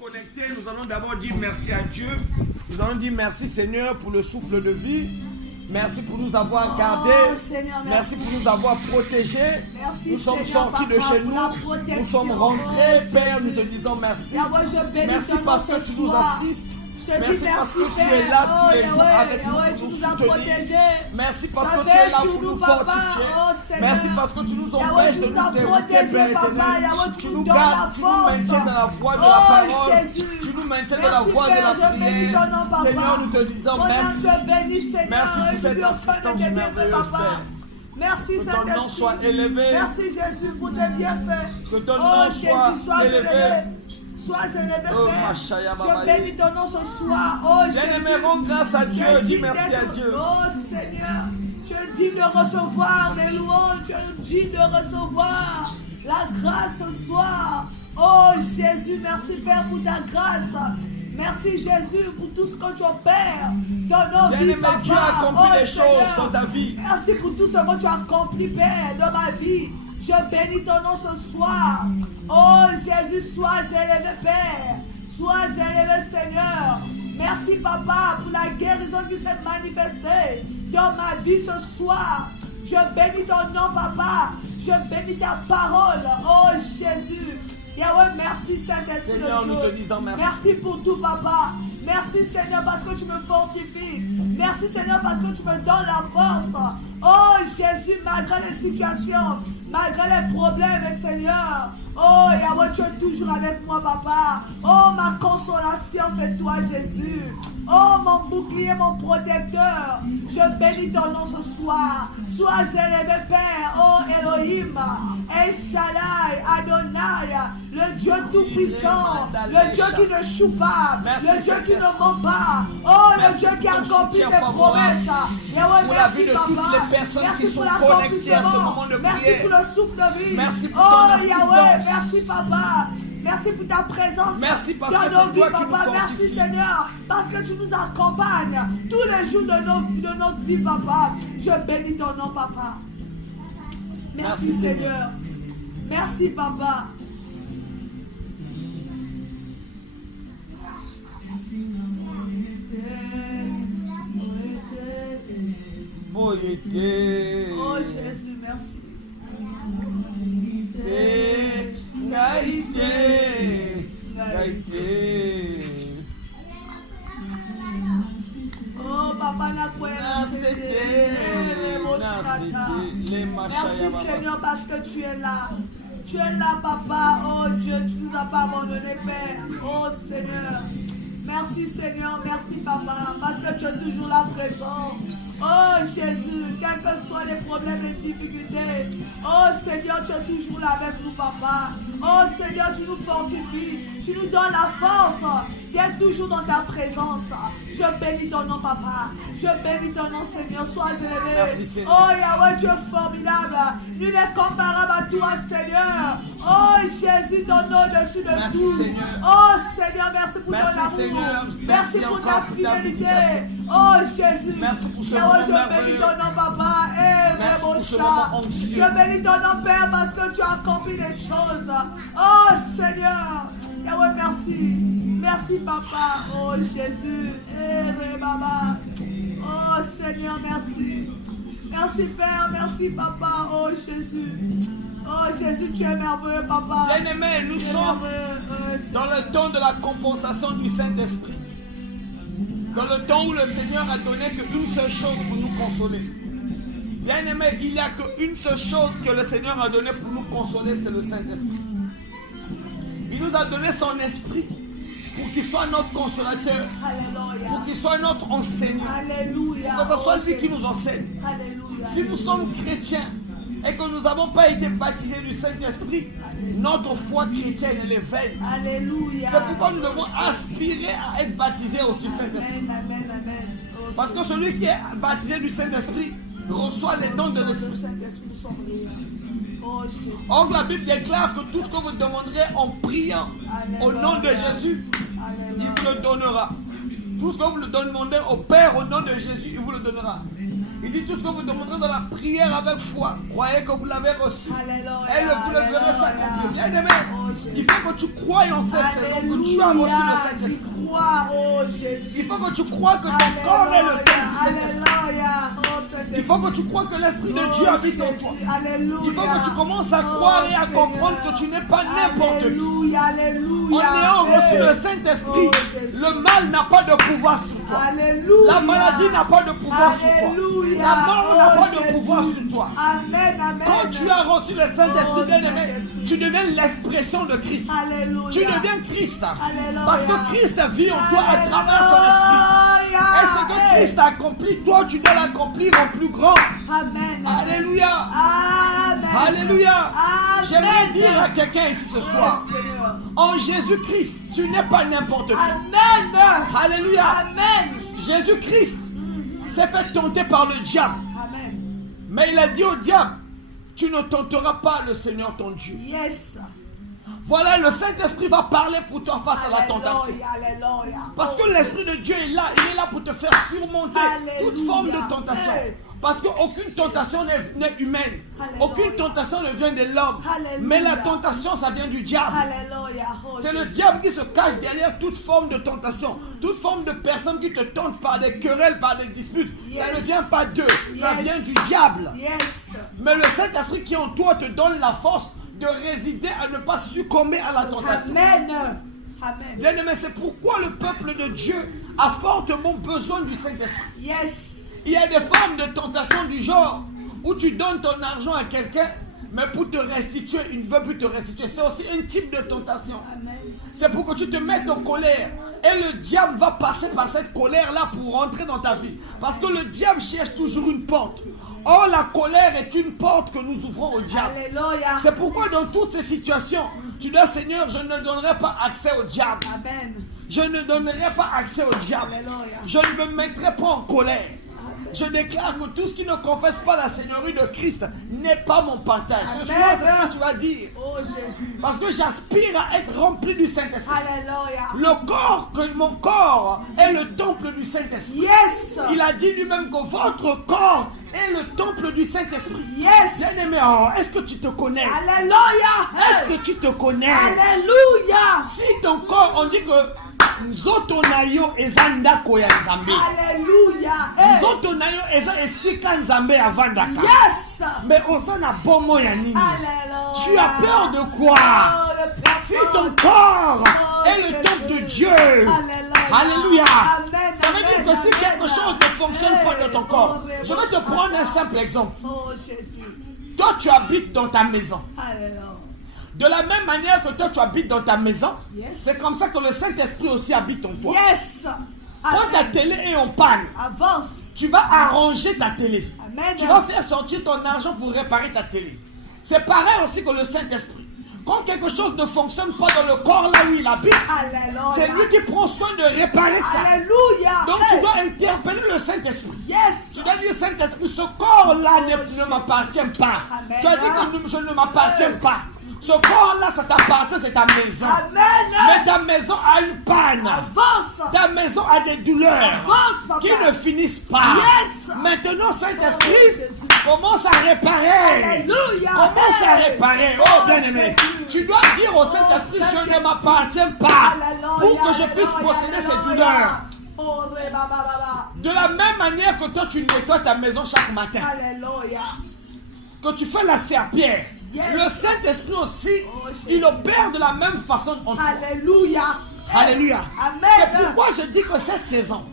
connectés, nous allons d'abord dire merci à Dieu. Nous allons dire merci Seigneur pour le souffle de vie. Merci pour nous avoir gardés. Seigneur, merci pour nous avoir protégés. Merci, nous sommes Seigneur, sortis de Papa, chez pour nous. la protection. Nous sommes rentrés. Oh, Père, Jésus. nous te disons merci. Yahweh, je bénis Merci ton nom parce que ce tu nous soir. assistes. Je te Merci dis parce que merci, tu es Père. là Oh, tous les jours Yahweh, avec nous Yahweh, pour tu nous nous as soutenir. protégés. Merci parce que Tu tu es là sur pour nous, nous Papa. fortifier. Oh, Seigneur. Merci parce que tu nous Yahweh, empêches tu de nous nous as dérouter, protégés, Père Papa. éternel. Yahweh, Tu tu nous nous donnes gardes, la tu nous force. maintiens dans la voie de Oh, la parole. Jésus. Tu nous maintiens dans Merci, la voie de Père, la je bénis prière. ton nom, Papa. Seigneur, nous te disons Mon âme merci. te bénit, Seigneur. Merci pour Et cette j'oublie aucun de assistance tes bienfaits, merveilleuse, Papa. Père. Merci, Que ton nom Saint-Esprit. soit élevé. Merci, Jésus, pour tes bienfaits. Que ton Oh, nom Jésus, soit élevé. Sois élevé, Oh, Père. Machaya Je Babaye. bénis ton nom ce soir. Oh, Bien-aimé, Jésus. rends grâce à Dieu. Je Dis dis merci à d'être- Dieu. Oh, Seigneur. Je dis de recevoir les louanges. Je dis de recevoir la grâce ce soir. Oh, Jésus, merci, Père, pour ta grâce. Merci, Jésus, pour tout ce que tu opères dans nos vies, Bien-aimé, Papa. Dieu a accompli Oh, des Seigneur. choses dans ta vie. Merci pour tout ce que tu as accompli, Père, dans ma vie. Je bénis ton nom ce soir. Oh Jésus, sois élevé, Père. Sois élevé, Seigneur. Merci, Papa, pour la guérison qui s'est manifestée dans ma vie ce soir. Je bénis ton nom, Papa. Je bénis ta parole. Oh Jésus. Yahweh, merci, Saint-Esprit de Seigneur, nous te Dieu. disons merci. Merci pour tout, Papa. Merci, Seigneur, parce que tu me fortifies. Merci, Seigneur, parce que tu me donnes la force. Oh, Jésus, malgré les situations, malgré les problèmes, Seigneur. Oh, Yahweh, tu es toujours avec moi, Papa. Oh, ma consolation, c'est toi, Jésus. Oh, mon bouclier, mon protecteur. Je bénis ton nom ce soir. Sois élevé, Père. Oh, Elohim. El Shaddai, Adonai. Le Dieu tout-puissant. Le Dieu qui ne choue pas. Merci, Le Dieu qui Seigneur. ne ment pas. Oh, Merci le Dieu qui pour ton accomplit ses soutien promesses. Yahweh, Pour la merci, vie de Papa. toutes les personnes Merci qui sont pour connectées à ce l'accomplissement. moment de Merci prière. pour le souffle de vie. Merci pour oh, ton Yahweh, assistance. merci, Papa. Merci pour ta présence Merci parce que dans c'est nos vies, toi qui nous Papa. Merci, fortifies. Seigneur, parce que tu nous accompagnes tous les jours de notre vie, Papa. Je bénis ton nom, Papa. Merci, Merci, Seigneur. Merci, Papa. Boyete. Oh, Jésus, merci. Gaïté. Gaïté. Oh, Papa, la Merci, Seigneur, parce que tu es là. Tu es là, Papa. Oh Dieu, tu nous as pas abandonné, Père. Oh Seigneur. Merci, Seigneur. Merci, Papa. Parce que tu es toujours là présent. Oh Jésus, quels que soient les problèmes et difficultés. Oh Seigneur, tu es toujours là avec nous, Papa. Oh Seigneur, tu nous fortifies. Tu nous donnes la force d'être toujours dans ta présence. Je bénis ton nom, Papa. Je bénis ton nom, Seigneur. Sois élevé. Merci, Seigneur. Oh Yahweh, tu es formidable. Nul n'est comparable à toi, Seigneur. Oh Jésus, ton nom au-dessus de Merci, tout. Seigneur. Oh Seigneur, merci pour Merci, ton amour. Seigneur. Merci Merci pour encore ta pour ta fidélité. visitation. Oh Jésus. Merci pour ce Yahweh, moment je bénis merveilleux. ton nom, Papa. Eh, Merci mon pour ce chat. moment anxieux. Je bénis ton nom, Père, parce que tu as accompli des choses. Oh Seigneur. Yahweh, merci. Merci, Papa. Oh Jésus. Eh, Baba. Oh Seigneur, merci. Merci, Père. Merci, Papa. Oh Jésus. Oh Jésus, tu es merveilleux, Papa. Bien-aimés, nous Tu es sommes merveilleux. dans le temps de la compensation du Saint-Esprit. Dans le temps où le Seigneur a donné qu'une seule chose pour nous consoler. Bien-aimés, il n'y a qu'une seule chose que le Seigneur a donné pour nous consoler, c'est le Saint-Esprit. Il nous a donné son esprit pour qu'il soit notre consolateur, Alléluia. pour qu'il soit notre enseignant, Alléluia. pour que ce soit Oh, lui qui Jésus. nous enseigne. Alléluia. Si nous sommes chrétiens et que nous n'avons pas été baptisés du Saint-Esprit, notre foi chrétienne elle est vaine. Alléluia. C'est pourquoi nous devons aspirer à être baptisés au Saint-Esprit. Amen, amen, amen. Oh, Parce que celui qui est baptisé du Saint-Esprit reçoit les dons de le l'Esprit. Saint-Esprit sont liés. Oh Jésus. Or, la Bible déclare que tout ce que vous demanderez en priant au nom de Jésus, il vous le donnera. Tout ce que vous le demandez au Père au nom de Jésus, il vous le donnera. Il dit tout ce que vous demanderez dans la prière avec foi, croyez que vous l'avez reçu. Alléluia. Elle vous le verra s'accomplir. Bien aimé, Oh, Jésus. il faut que tu croies en cette saison, que tu tu as reçu le Saint-Esprit. J'y crois, oh Jésus. Il faut que tu crois que ton corps est le temple du Saint-Esprit. Alléluia. Oh, Saint-Esprit. Il faut que tu crois que l'Esprit de Dieu habite en toi. Alléluia. Il faut que tu commences à croire et à comprendre que tu n'es pas n'importe qui. Alléluia, alléluia. En ayant reçu le Saint-Esprit, le mal n'a pas de pouvoir sur toi. Alléluia. La maladie n'a pas de pouvoir sur toi. Alléluia. La mort n'a pas de Jésus. pouvoir sur toi. Amen, amen. Quand tu as reçu le Saint-Esprit, Oh, bien-aimé, Saint-Esprit. tu deviens l'expression de Christ. Alléluia. Tu deviens Christ. Alléluia. Parce que Christ vit en toi à travers son esprit. Et ce que Christ a accompli, toi tu dois l'accomplir en plus grand. Amen. Alléluia. Amen. Alléluia. Amen. J'aimerais dire à quelqu'un ici ce soir, Seigneur. en Jésus-Christ, tu n'es pas n'importe qui. Amen. Alléluia. Amen. Jésus-Christ s'est fait tenter par le diable. Amen. Mais il a dit au diable, tu ne tenteras pas le Seigneur ton Dieu. Yes. Voilà, le Saint-Esprit va parler pour toi face à la tentation. Alléluia. Alléluia. Parce que l'Esprit de Dieu est là, il est là pour te faire surmonter toute Alléluia. forme de tentation. Hey. Parce qu'aucune tentation n'est humaine. Alléluia. Aucune tentation ne vient de l'homme. Alléluia. Mais la tentation, ça vient du diable. Alléluia. Oh, C'est le Jésus. diable qui se cache derrière toute forme de tentation, toute forme de personnes qui te tentent par des querelles, par des disputes. Ça Yes. ne vient pas d'eux, ça Yes. vient du diable. Yes. Mais le Saint-Esprit qui est en toi te donne la force de résister à ne pas succomber à la tentation. Amen. Amen. Bien-aimé, c'est pourquoi le peuple de Dieu a fortement besoin du Saint-Esprit. Yes. Il y a des formes de tentation du genre où tu donnes ton argent à quelqu'un, mais pour te restituer, il ne veut plus te restituer. C'est aussi un type de tentation. Amen. C'est pour que tu te mettes en colère. Et le diable va passer par cette colère-là pour rentrer dans ta vie. Parce que le diable cherche toujours une porte. Or, la colère est une porte que nous ouvrons au diable. Alléluia. C'est pourquoi dans toutes ces situations, tu dois, Seigneur, je ne donnerai pas accès au diable. Amen. Je ne donnerai pas accès au diable. Alléluia. Je ne me mettrai pas en colère. Je déclare que tout ce qui ne confesse pas la Seigneurie de Christ n'est pas mon partage. Ce Amen. soir, c'est ce que tu vas dire. Oh Jésus. Parce que j'aspire à être rempli du Saint-Esprit. Alléluia. Le corps, que mon corps est le temple du Saint-Esprit. Yes. Il a dit lui-même que votre corps est le temple du Saint-Esprit. Yes. Bien-aimé, est-ce que tu te connais? Alléluia. Est-ce que tu te connais? Alléluia. Si ton corps, on dit que nzoto na yo eza ndako ya Nzambe. Alléluia. Nzoto na yo eza esika Nzambe avandaka. Yes. Mais oza na bomo ya nini? Alléluia. Tu as peur de quoi? Oh, le Père Si Saint. ton corps Oh, est le Jésus. temple de Dieu. Alléluia. Alléluia. Amen, Ça veut dire que si amen, quelque amen. chose ne fonctionne pas dans ton corps, Hey. je vais te prendre un simple exemple. Oh Jésus. Toi, tu habites dans ta maison. Alléluia. De la même manière que toi, tu habites dans ta maison, Yes. c'est comme ça que le Saint-Esprit aussi habite en toi. Yes. Quand ta Amen. télé est en panne, Avance. tu vas arranger ta télé. Amen. Tu vas faire sortir ton argent pour réparer ta télé. C'est pareil aussi que le Saint-Esprit. Quand quelque chose ne fonctionne pas dans le corps là où il habite, Alléluia. c'est lui qui prend soin de réparer ça. Alléluia. Donc Hey. tu dois interpeller le Saint-Esprit. Yes. Tu dois dire, Saint-Esprit, ce corps-là ne m'appartient pas. Amen. Tu as dit que je ne m'appartiens pas. Ce corps-là, ça t'appartient, c'est ta maison. Amen. Mais ta maison a une panne. Avance. Ta maison a des douleurs Avance, papa. qui ne finissent pas. Yes. Maintenant, Saint-Esprit, Oh, Jésus. commence à réparer. Alléluia. Commence à Hey. réparer. Oh, Oh, bien-aimé. Jésus. Tu dois dire au Saint-Esprit, je Saint-Esprit. ne m'appartiens pas. Alléluia, Pour que je puisse alléluia, posséder ces alléluia. douleurs. Oh, baba. De la même manière que toi, tu nettoies ta maison chaque matin. Alléluia. Que tu fais la serpillère. Yes. Le Saint-Esprit aussi, Oh, Jésus. il opère de la même façon en toi. Alléluia. Alléluia. Amen. C'est pourquoi je dis que cette saison,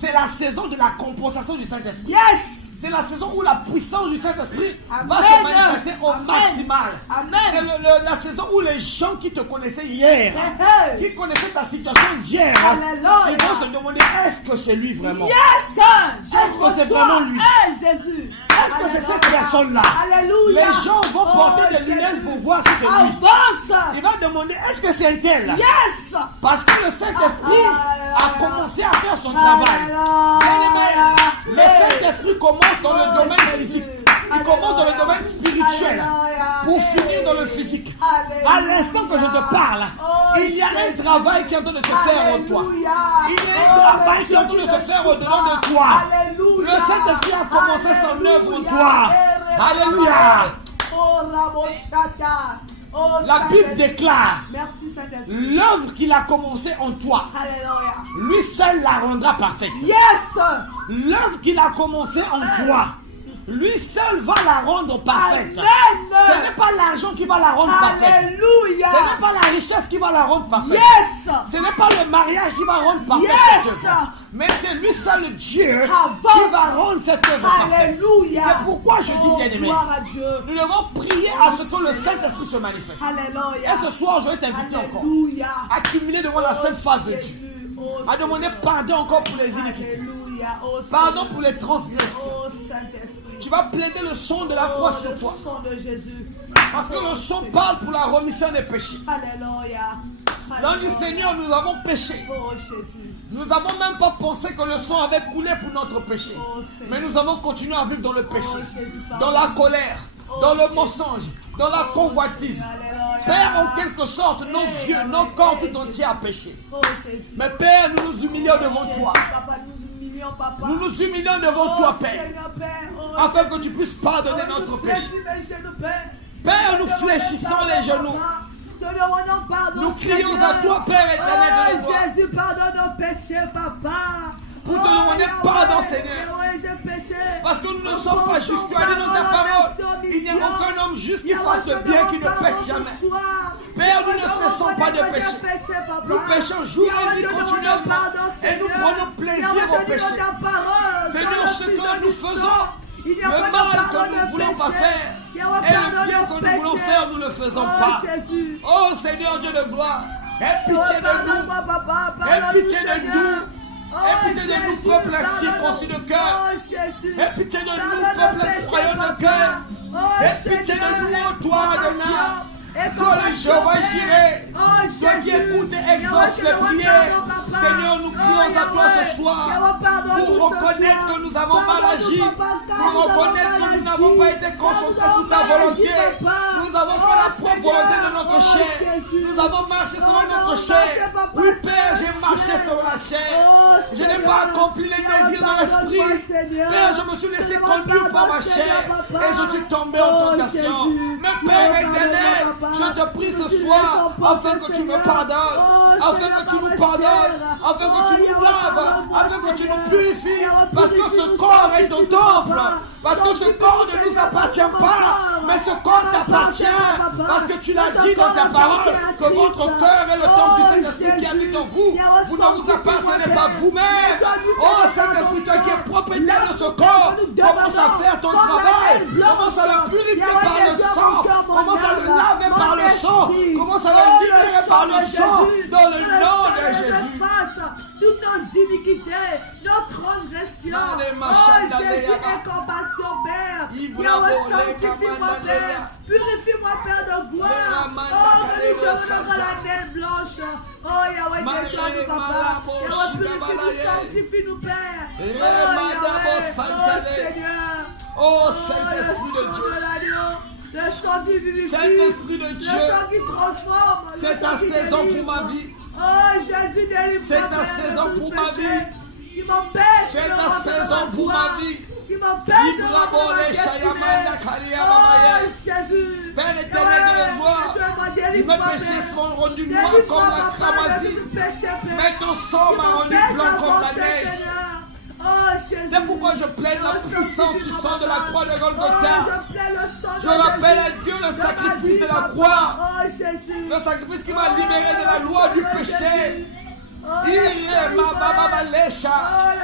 c'est la saison de la compensation du Saint-Esprit. Yes. C'est la saison où la puissance du Saint-Esprit va Amen. se manifester au Amen. maximal. Amen. C'est la saison où les gens qui te connaissaient hier, Hey, hey. qui connaissaient ta situation d'hier, Alléluia. ils vont se demander, est-ce que c'est lui vraiment? Yes. Est-ce que c'est vraiment lui? Hey, Jésus. Est-ce que c'est cette personne-là? Alléluia. Les gens vont porter Oh, des lunettes Jésus. pour voir si c'est lui. Avance. Il va demander, est-ce que c'est un tel? Yes. Parce que le Saint-Esprit Ah, a commencé à faire son travail. Alléluia. Le Saint-Esprit commence dans le Oh, domaine Jésus. physique. Il commence dans le Alléluia. domaine spirituel Alléluia. pour finir dans le physique. Alléluia. À l'instant que je te parle, Oh, il y a un Jésus. travail qui est en train de se faire en toi. Alléluia. Il y a un Oh, travail qui est en train de se faire au-dedans de toi. Alléluia. Le Saint-Esprit a commencé son Alléluia. œuvre en toi. Alléluia. Oh, Raboshata. Oh, La Bible Saint-Esprit. déclare Merci Saint-Esprit. l'œuvre qu'il a commencée en toi, Alléluia. lui seul la rendra parfaite. Yes. L'œuvre qu'il a commencée en toi, lui seul va la rendre parfaite. Amen. Ce n'est pas l'argent qui va la rendre parfaite. Alléluia. Ce n'est pas la richesse qui va la rendre parfaite. Yes. Ce n'est pas le mariage qui va rendre parfaite. Yes. cette œuvre. Mais c'est lui seul Dieu Avance. qui va rendre cette œuvre parfaite. Alléluia. C'est pourquoi je dis bien aimé. Gloire à Dieu. Nous devons prier à ce que le Saint-Esprit se manifeste. Alléluia. Et ce soir, je vais t'inviter encore Alléluia. à cumuler devant la sainte face de Dieu. Jésus. Oh, À demander pardon encore pour les iniquités. Alléluia. Oh, Pardon Seigneur. pour les transgressions. Oh, Saint-Esprit. Tu vas plaider le son de la croix sur le toi. sang de Jésus. Parce que le son parle pour la remission des péchés. Alléluia. Dans le Seigneur, nous avons péché. Oh Jésus. Nous n'avons même pas pensé que le sang avait coulé pour notre péché. Oh, Seigneur. Mais nous avons continué à vivre dans le péché, Oh, Jésus, pardon. dans la colère, dans le mensonge, dans la convoitise. Alléluia. Père, en quelque sorte, nos yeux, nos corps tout entiers à péché. Oh Jésus. Mais Père, nous nous humilions devant Jésus, toi. Papa, nous humilions, papa. Nous nous humilions devant Oh, toi, Père, Seigneur, Père. Oh, afin que tu puisses pardonner oh, notre nous péché. fléchissons les genoux, Père. Père, nous demandons fléchissons pardon, les genoux. papa. Te demandons pardon, Nous crions Seigneur. à toi, Père éternel de Oh, gloire. Jésus, pardonne nos péchés, papa. Pour te demander pardon, Seigneur. Oui, j'ai péché. Parce que nous ne sommes pas justes. Tu as dit dans ta parole, il n'y a aucun homme juste qui fasse le bien qui ne pêche jamais. Père, nous ne cessons pas de pécher. Nous péchons jour et nuit continuellement. Et nous prenons plaisir au péché. Seigneur, ce que nous faisons, le mal que nous ne voulons pas faire, et le bien que nous voulons faire, nous ne le faisons pas. Oh Seigneur Dieu de gloire, aie pitié de nous. Aie pitié de nous. Aie pitié de nous, peuple circoncis de cœur. Aie pitié de nous, peuple croyant de cœur. Aie pitié de nous, ô toi, Adonai. Toi, le Jéhovah Jireh, toi qui écoutes et exauces les prières. Seigneur, nous crions à toi ce soir pour reconnaître que nous avons mal agi, pour reconnaître que nous n'avons pas été concentrés sous ta volonté. Nous avons fait la propre volonté de notre chair. Nous avons marché selon notre chair. Oui, Père, j'ai marché selon la chair. Je n'ai pas accompli les désirs de l'esprit. Père, je me suis laissé conduire par ma chair et je suis tombé en tentation. Mais Père éternel, je te prie ce soir afin que tu me pardonnes, afin que tu nous pardonnes, afin que tu nous laves, afin que tu nous purifies, parce que ce corps est ton temple, parce que ce corps ne nous appartient pas, mais ce corps t'appartient, parce que tu l'as dit dans ta parole, que votre cœur est le temple du Saint-Esprit qui habite en vous. Vous ne vous appartenez pas vous-même. Oh Saint-Esprit, toi qui es propriétaire de ce corps, commence à faire ton travail, commence à le purifier par le sang, commence à le laver par le sang, commence à le libérer par le sang, dans le nom de Jésus. Toutes nos iniquités, nos transgressions. Oh Jésus, aie compassion, Père. Yahweh, sanctifie-moi, Père. Purifie-moi, Père de gloire. Oh, que nous devenons la neige blanche. Oh Yahweh, déclare-nous, Papa. Yahweh, purifie-nous, sanctifie-nous, Père. Oh Yahweh, oh Seigneur. Oh Saint-Esprit de Dieu. Le sang qui vivifie. Saint-Esprit de Dieu. Le sang qui transforme. C'est ta saison pour ma vie. Oh Jésus, délivre-moi. C'est ta saison pour ma vie. Qui m'empêche. C'est ta saison pour ma vie. Qui m'empêche de rentrer dans ma destinée. Oh Jésus. Père éternel de gloire, mes péchés sont rendus noirs comme la cramoisie. Mais ton sang m'a rendu blanc comme la neige. C'est pourquoi je plaide la puissance du sang de la croix de Golgotha. Je rappelle à Dieu le sacrifice de la croix. Le sacrifice qui m'a libéré de la loi du péché.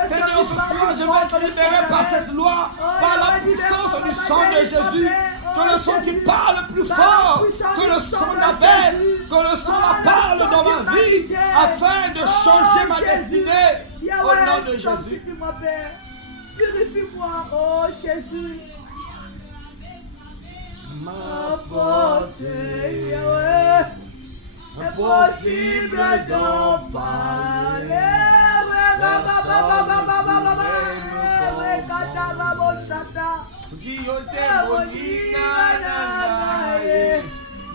Seigneur, ce soir, je vais être libéré par cette loi, par la puissance du sang de Jésus. Que le sang qui parle plus fort que le sang d'Abel, que le sang parle dans ma vie, afin de changer ma destinée. Au nom de Jésus. Sanctifie-moi, Père. Purifie-moi, oh Jésus. Ma portée, Yahweh. Impossible d'en parler.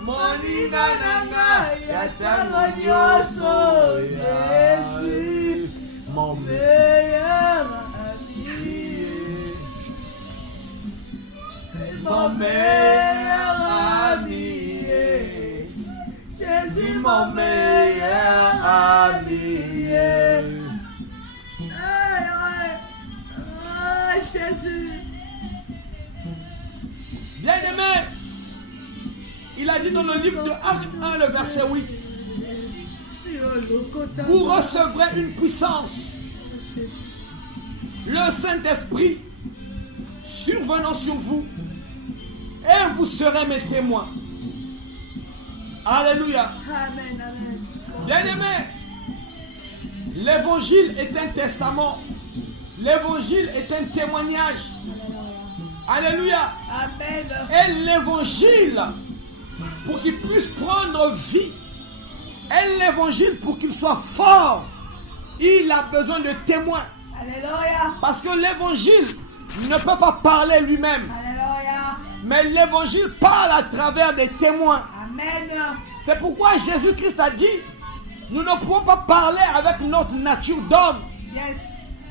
Moninga nanga yatango nyoso Jésus, mon meilleur ami, mon meilleur ami. famille. Oh, Jésus. Bien-aimé, il a dit dans le livre de Actes 1, le verset 8, vous recevrez une puissance, le Saint-Esprit survenant sur vous, et vous serez mes témoins. Alléluia. Amen, amen. Bien-aimé, l'évangile est un testament. L'évangile est un témoignage. Alléluia. Amen. Et l'évangile, pour qu'il puisse prendre vie, et l'évangile, pour qu'il soit fort, il a besoin de témoins. Alléluia. Parce que l'évangile ne peut pas parler lui-même. Alléluia. Mais l'évangile parle à travers des témoins. Amen. C'est pourquoi Jésus-Christ a dit, nous ne pouvons pas parler avec notre nature d'homme. Yes.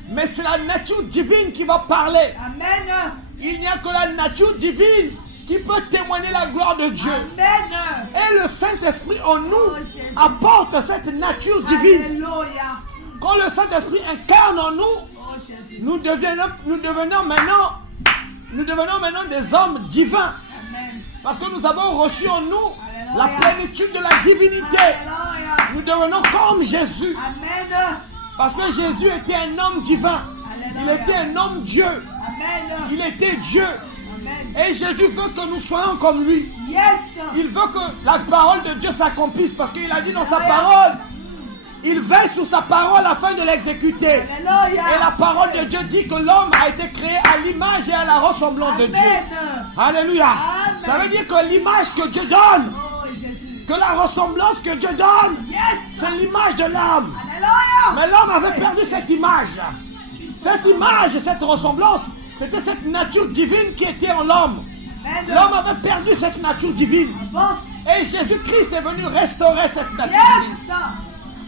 Mais c'est la nature divine qui va parler. Amen. Il n'y a que la nature divine qui peut témoigner la gloire de Dieu. Amen. Et le Saint-Esprit en nous Oh, Jésus. apporte cette nature divine. Alléluia. Quand le Saint-Esprit incarne en nous, Oh, Jésus. nous devenons maintenant des hommes divins. Amen. Parce que nous avons reçu en nous Alléluia. la plénitude de la divinité. Alléluia. Nous devenons comme Jésus. Amen. Parce que Jésus était un homme divin. Il Alléluia. était un homme Dieu. Amen. Il était Dieu. Amen. Et Jésus veut que nous soyons comme lui. Yes. Il veut que la parole de Dieu s'accomplisse. Parce qu'il a dit dans sa parole, il veille sur sa parole afin de l'exécuter. Alléluia. Et la parole de Dieu dit que l'homme a été créé à l'image et à la ressemblance de Dieu. Amen. Alléluia. Amen. Ça veut dire que l'image que Dieu donne, Oh, Jésus. que la ressemblance que Dieu donne, Yes. c'est l'image de l'homme. Alléluia. Mais l'homme avait perdu cette image. Cette image et cette ressemblance, c'était cette nature divine qui était en l'homme. Amen. L'homme avait perdu cette nature divine. Avance. Et Jésus-Christ est venu restaurer cette nature divine. Yes.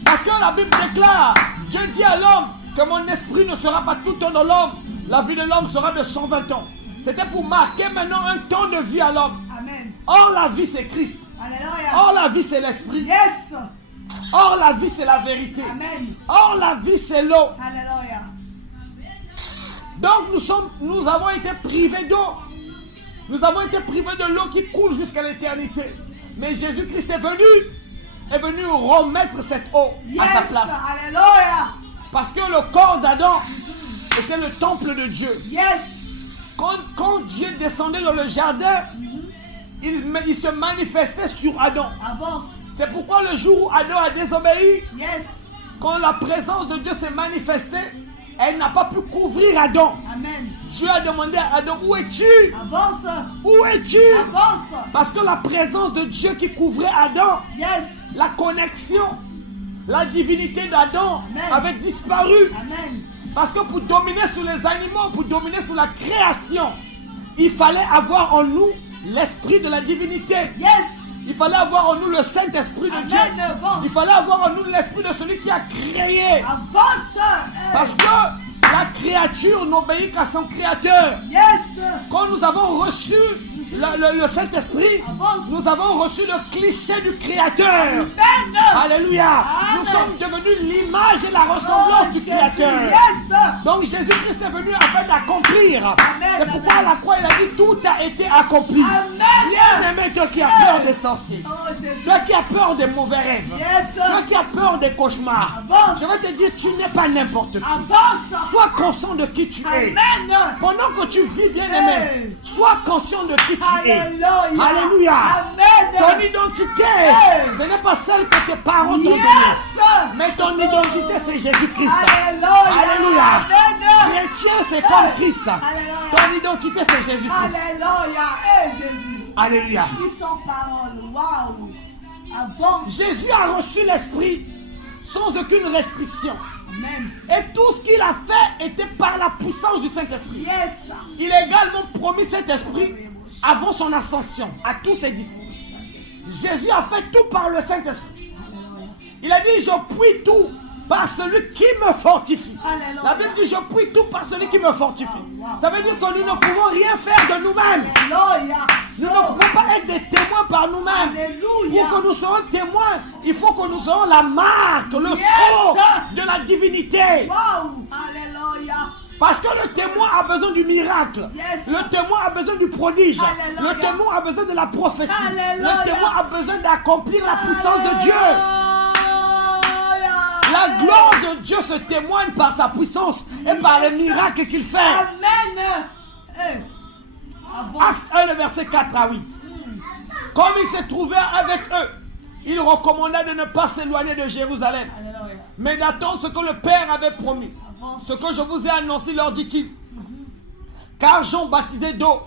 Parce que la Bible déclare, Dieu dit à l'homme que mon esprit ne sera pas tout le temps dans l'homme. La vie de l'homme sera de 120 ans. C'était pour marquer maintenant un temps de vie à l'homme. Amen. Or la vie c'est Christ. Alléluia. Or la vie c'est l'esprit. Yes. Or la vie c'est la vérité. Amen. Or la vie c'est l'eau. Alléluia. Donc nous avons été privés d'eau. Nous avons été privés de l'eau qui coule jusqu'à l'éternité. Mais Jésus-Christ est venu remettre cette eau Yes. à sa place. Alléluia. Parce que le corps d'Adam était le temple de Dieu. Yes. Quand Dieu descendait dans le jardin, il se manifestait sur Adam. Avance. C'est pourquoi le jour où Adam a désobéi, Yes. quand la présence de Dieu s'est manifestée, elle n'a pas pu couvrir Adam. Amen. Dieu a demandé à Adam, où es-tu? Avance. Où es-tu? Avance. Parce que la présence de Dieu qui couvrait Adam, Yes. la connexion, la divinité d'Adam Amen. avait disparu. Amen. Parce que pour dominer sur les animaux, pour dominer sur la création, il fallait avoir en nous l'esprit de la divinité. Yes. Il fallait avoir en nous le Saint-Esprit de Amen. Dieu. Avance. Il fallait avoir en nous l'esprit de celui qui a créé. Avance. Parce que la créature n'obéit qu'à son créateur. Yes. Quand nous avons reçu le Saint-Esprit, Avance. nous avons reçu le cliché du créateur. Amen. Alléluia. Amen. Nous sommes devenus l'image et la ressemblance du Jésus. créateur. Yes. Donc Jésus-Christ est venu afin d'accomplir. Amen, C'est pourquoi à amen. la croix il a dit tout a été accompli. Amen. Bien aimé, toi qui as peur des sorciers, Oh, Jésus. toi qui as peur des mauvais rêves, Yes. toi qui as peur des cauchemars, Avance. je vais te dire tu n'es pas n'importe qui. Avance. Sois conscient de qui tu es. Amen. Pendant que tu vis, bien aimé, Hey. sois conscient de qui tu es. Alléluia. Alléluia. Amen. Ton identité, Hey. ce n'est pas celle que tes parents t'ont donnée. Yes. Mais ton identité, c'est Jésus-Christ. Alléluia. Alléluia. Amen. Chrétien, c'est comme Christ. Alléluia. Ton identité, c'est Jésus-Christ. Alléluia. Eh, Jésus. Alléluia. Ils sont paroles. Waouh. Avance. Jésus a reçu l'Esprit sans aucune restriction. Amen. Et tout ce qu'il a fait était par la puissance du Saint-Esprit. Yes. Il a également promis cet esprit avant son ascension à tous ses disciples. Jésus a fait tout par le Saint-Esprit. Il a dit, je puis tout par celui qui me fortifie. Alléluia. La Bible dit, je puis tout par celui qui me fortifie. Ça veut dire que nous ne pouvons rien faire de nous-mêmes. Alléluia. Nous ne pouvons pas être des témoins par nous-mêmes. Alléluia. Pour que nous soyons témoins, il faut que nous ayons la marque, le Yes. sceau de la divinité. Wow. Alléluia. Parce que le témoin a besoin du miracle. Yes. Le témoin a besoin du prodige. Alléluia. Le témoin a besoin de la prophétie. Alléluia. Le témoin a besoin d'accomplir la puissance de Dieu. Alléluia. La gloire de Dieu se témoigne par sa puissance et par les miracles qu'il fait. Amen. Eh. Avance. Acte 1, le verset 4 à 8. Comme il s'est trouvé avec eux, il recommanda de ne pas s'éloigner de Jérusalem, Alléluia. mais d'attendre ce que le Père avait promis. Avance. Ce que je vous ai annoncé, leur dit-il. Car Jean baptisait d'eau,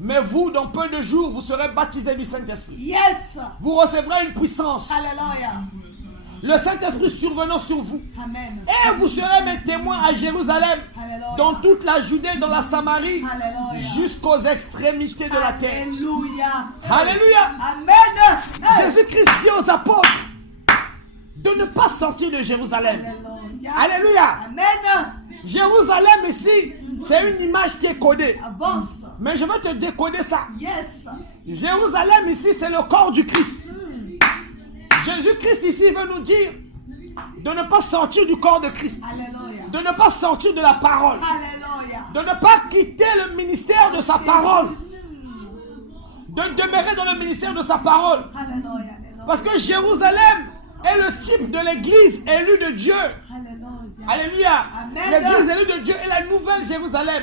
mais vous, dans peu de jours, vous serez baptisés du Saint-Esprit. Yes. Vous recevrez une puissance. Alléluia. Le Saint-Esprit survenant sur vous. Amen. Et vous serez mes témoins à Jérusalem, Alléluia. dans toute la Judée, dans la Samarie, Alléluia. jusqu'aux extrémités de la terre. Alléluia. Alléluia. Amen. Hey. Jésus-Christ dit aux apôtres de ne pas sortir de Jérusalem. Alléluia. Alléluia. Amen. Jérusalem ici, c'est une image qui est codée. Avance. Mais je vais te décoder ça. Yes. Jérusalem ici, c'est le corps du Christ. Jésus-Christ ici veut nous dire de ne pas sortir du corps de Christ. Alléluia. De ne pas sortir de la parole. Alléluia. De ne pas quitter le ministère de sa parole. De demeurer dans le ministère de sa parole. Alléluia. Parce que Jérusalem est le type de l'église élue de Dieu. Alléluia. Alléluia. Amen. L'église élue de Dieu est la nouvelle Jérusalem.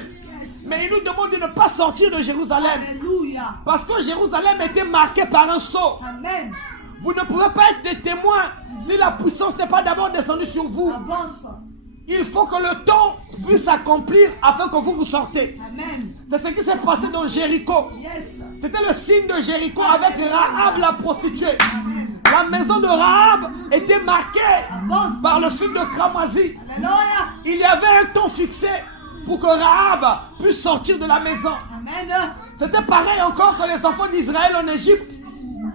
Mais il nous demande de ne pas sortir de Jérusalem. Alléluia. Parce que Jérusalem était marquée par un sceau. Amen. Vous ne pouvez pas être des témoins si la puissance n'est pas d'abord descendue sur vous. Avance. Il faut que le temps puisse s'accomplir afin que vous sortez. Amen. C'est ce qui s'est passé dans Jéricho. Yes. C'était le signe de Jéricho avec Rahab la prostituée. Amen. La maison de Rahab était marquée Avance. par le fil de cramoisi. Alléluia. Il y avait un temps fixé pour que Rahab puisse sortir de la maison. Amen. C'était pareil encore que les enfants d'Israël en Égypte.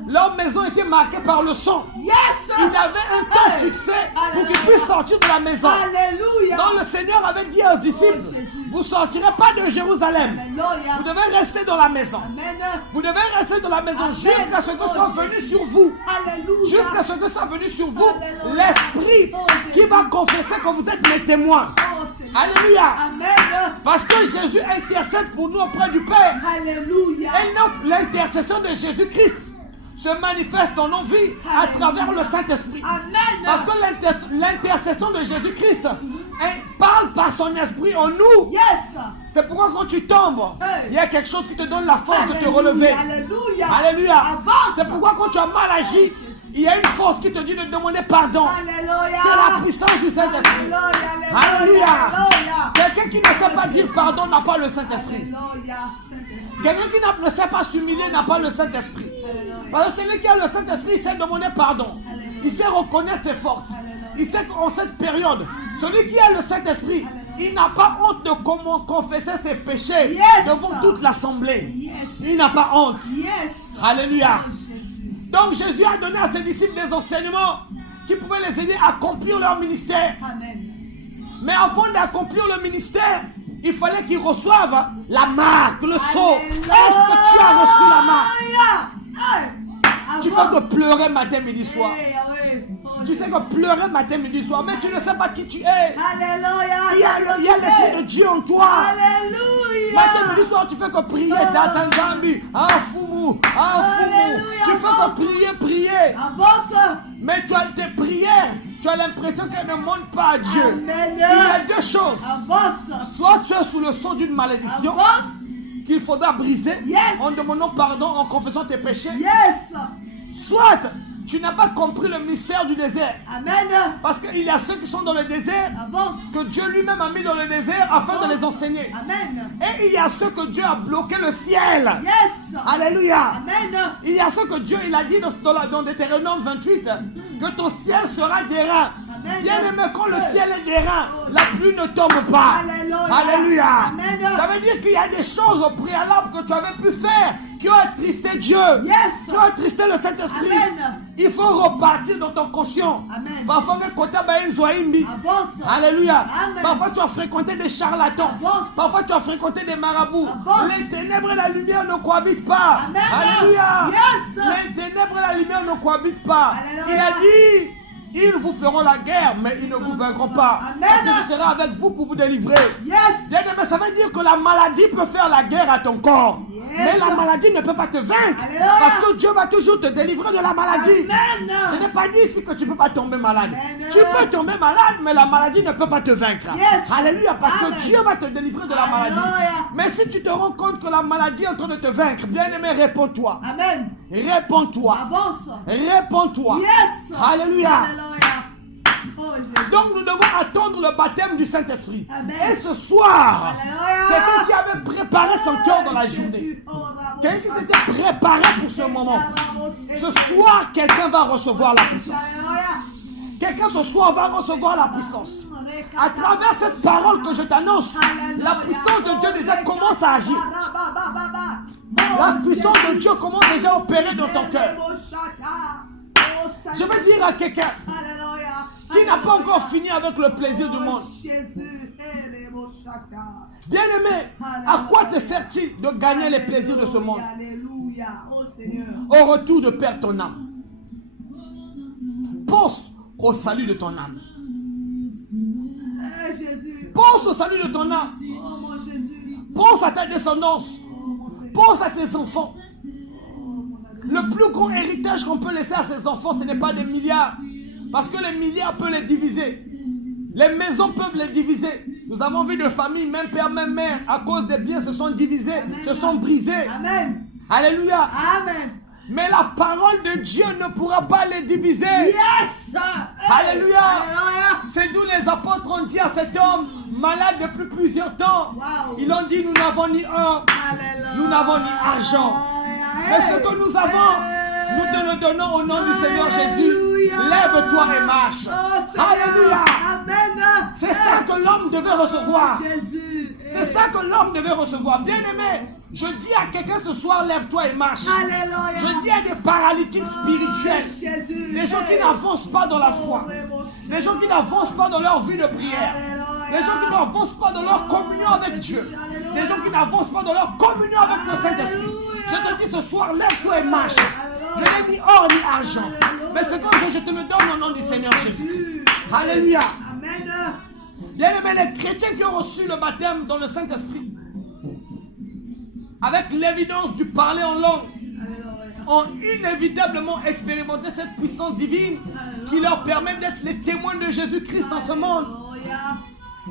Leur maison était marquée par le sang. Yes. Il y avait un temps fixé pour qu'ils puissent sortir de la maison. Alléluia. Donc le Seigneur avait dit aux disciples, vous ne sortirez pas de Jérusalem. Alléluia. Vous devez rester dans la maison. Amen. Vous devez rester dans la maison Amen. jusqu'à ce que soit venu sur vous. Alléluia. Jusqu'à ce que soit venu sur vous Alléluia. l'Esprit qui va confesser que vous êtes mes témoins. Oh, Seigneur. Alléluia. Amen. Parce que Jésus intercède pour nous auprès du Père. Alléluia. Et donc l'intercession de Jésus-Christ se manifeste dans nos vies à travers le Saint-Esprit. Amen. Parce que l'intercession de Jésus-Christ parle par son esprit en nous. Yes. C'est pourquoi quand tu tombes, Hey. il y a quelque chose qui te donne la force de te Alléluia. relever. Alléluia. Alléluia. Avance. C'est pourquoi quand tu as mal agi, il y a une force qui te dit de demander pardon. Alléluia. C'est la puissance du Saint-Esprit. Alléluia. Alléluia. Alléluia. Quelqu'un qui ne sait pas dire pardon n'a pas le Saint-Esprit. Alléluia. Quelqu'un qui ne sait pas s'humilier n'a pas le Saint-Esprit. Parce que celui qui a le Saint-Esprit, il sait demander pardon. Il sait reconnaître ses fautes. Il sait qu'en cette période, celui qui a le Saint-Esprit, il n'a pas honte de comment confesser ses péchés Yes. devant toute l'assemblée. Yes. Il n'a pas honte. Yes. Alléluia. Jésus. Donc Jésus a donné à ses disciples des enseignements qui pouvaient les aider à accomplir leur ministère. Amen. Mais avant d'accomplir le ministère, il fallait qu'ils reçoivent la marque, le sceau. Est-ce que tu as reçu la marque? Tu fais que pleurer matin, midi, soir. Tu sais que pleurer matin, midi, soir, mais tu ne sais pas qui tu es. Alléluia. Il y a l'Esprit de Dieu en toi. Alléluia. Matin, midi, soir, tu fais que prier. Tatangambi, Fumu. Alléluia. Tu fais que prier. Avance. Mais tu as tes prières, tu as l'impression qu'elles ne montent pas à Dieu. Amen. Il y a deux choses. Avance. Soit tu es sous le sceau d'une malédiction Avance. qu'il faudra briser Yes. en demandant pardon, en confessant tes péchés. Yes. Soit tu n'as pas compris le mystère du désert. Amen. Parce qu'il y a ceux qui sont dans le désert Avance. que Dieu lui-même a mis dans le désert afin de les enseigner. Amen. Et il y a ceux que Dieu a bloqué le ciel. Yes. Alléluia. Amen. Il y a ceux que Dieu il a dit dans Deutéronome 28 que ton ciel sera d'airain. Amen. Bien aimé, quand le ciel est d'airain, la pluie ne tombe pas. Alléluia. Alléluia. Amen. Ça veut dire qu'il y a des choses au préalable que tu avais pu faire qui ont attristé Dieu, Yes. qui ont attristé le Saint-Esprit. Amen. Il faut repartir dans ton conscient. Amen. Parfois, Avance. Alléluia. Amen. Parfois, tu as fréquenté des charlatans. Avance. Parfois, tu as fréquenté des marabouts. Avance. Les ténèbres et la lumière ne cohabitent pas. Amen. Alléluia. Yes. Les ténèbres et la lumière ne cohabitent pas. Alléluia. Il a dit, ils vous feront la guerre, mais ils ne vous vaincront pas. Amen. Parce que je serai avec vous pour vous délivrer. Yes. Bien-aimé, ça veut dire que la maladie peut faire la guerre à ton corps. Yes. Mais la maladie ne peut pas te vaincre. Alléluia. Parce que Dieu va toujours te délivrer de la maladie. Amen. Je n'ai pas dit ici que tu ne peux pas tomber malade. Amen. Tu peux tomber malade, mais la maladie ne peut pas te vaincre. Yes. Alléluia, parce Amen. que Dieu va te délivrer de la maladie. Alléluia. Mais si tu te rends compte que la maladie est en train de te vaincre, bien-aimé, réponds-toi. Amen. Réponds-toi. Avance. Réponds-toi. Yes. Alléluia. Alléluia. Oh, Jésus. Donc nous devons attendre le baptême du Saint-Esprit. Amen. Et ce soir, Alléluia. quelqu'un qui avait préparé son cœur dans la Jésus. journée, Oh, bravo. quelqu'un qui s'était préparé pour ce moment, Bravo, ce soir, quelqu'un va recevoir la puissance. Alléluia. Quelqu'un ce soir va recevoir la puissance. À travers cette parole que je t'annonce, la puissance de Dieu déjà commence à agir. La puissance de Dieu commence déjà à opérer dans ton cœur. Je veux dire à quelqu'un qui n'a pas encore fini avec le plaisir du monde. Bien-aimé, à quoi te sert-il de gagner les plaisirs de ce monde Alléluia. Oh Seigneur. au retour de perdre ton âme? Pense au salut de ton âme. Eh, Jésus. Pense au salut de ton âme. Oh mon Jésus. Pense à ta descendance. Oh mon Seigneur. Pense à tes enfants. Oh mon Alléluia. Le plus grand héritage qu'on peut laisser à ses enfants, ce n'est pas des milliards. Parce que les milliards peuvent les diviser. Les maisons peuvent les diviser. Nous avons vu de familles, même père, même mère, à cause des biens, se sont divisés, Amen. se sont brisés. Amen. Alléluia. Amen. Mais la parole de Dieu ne pourra pas les diviser. Yes. Alléluia. Alléluia. C'est d'où les apôtres ont dit à cet homme malade depuis plusieurs temps. Wow. Ils ont dit, nous n'avons ni or, Alléluia. nous n'avons ni argent. Mais ce que nous avons, nous te le donnons au nom du Seigneur Jésus. Lève-toi et marche. Alléluia. Amen. C'est ça que l'homme devait recevoir. Jésus. C'est ça que l'homme devait recevoir. Bien-aimé, je dis à quelqu'un ce soir, lève-toi et marche. Alléluia. Je dis à des paralytiques spirituels, Jésus. des gens qui n'avancent pas dans la foi, des gens qui n'avancent pas dans leur vie de prière, des gens qui n'avancent pas dans leur communion avec Dieu, des gens qui n'avancent pas dans leur communion avec le Saint-Esprit. Je te dis ce soir, lève-toi et marche. Je n'ai dit or ni argent, mais ce que je te le donne au nom du Seigneur Jésus. Alléluia. Amen. Bien-aimés, les chrétiens qui ont reçu le baptême dans le Saint-Esprit, avec l'évidence du parler en langue, ont inévitablement expérimenté cette puissance divine qui leur permet d'être les témoins de Jésus-Christ dans ce monde.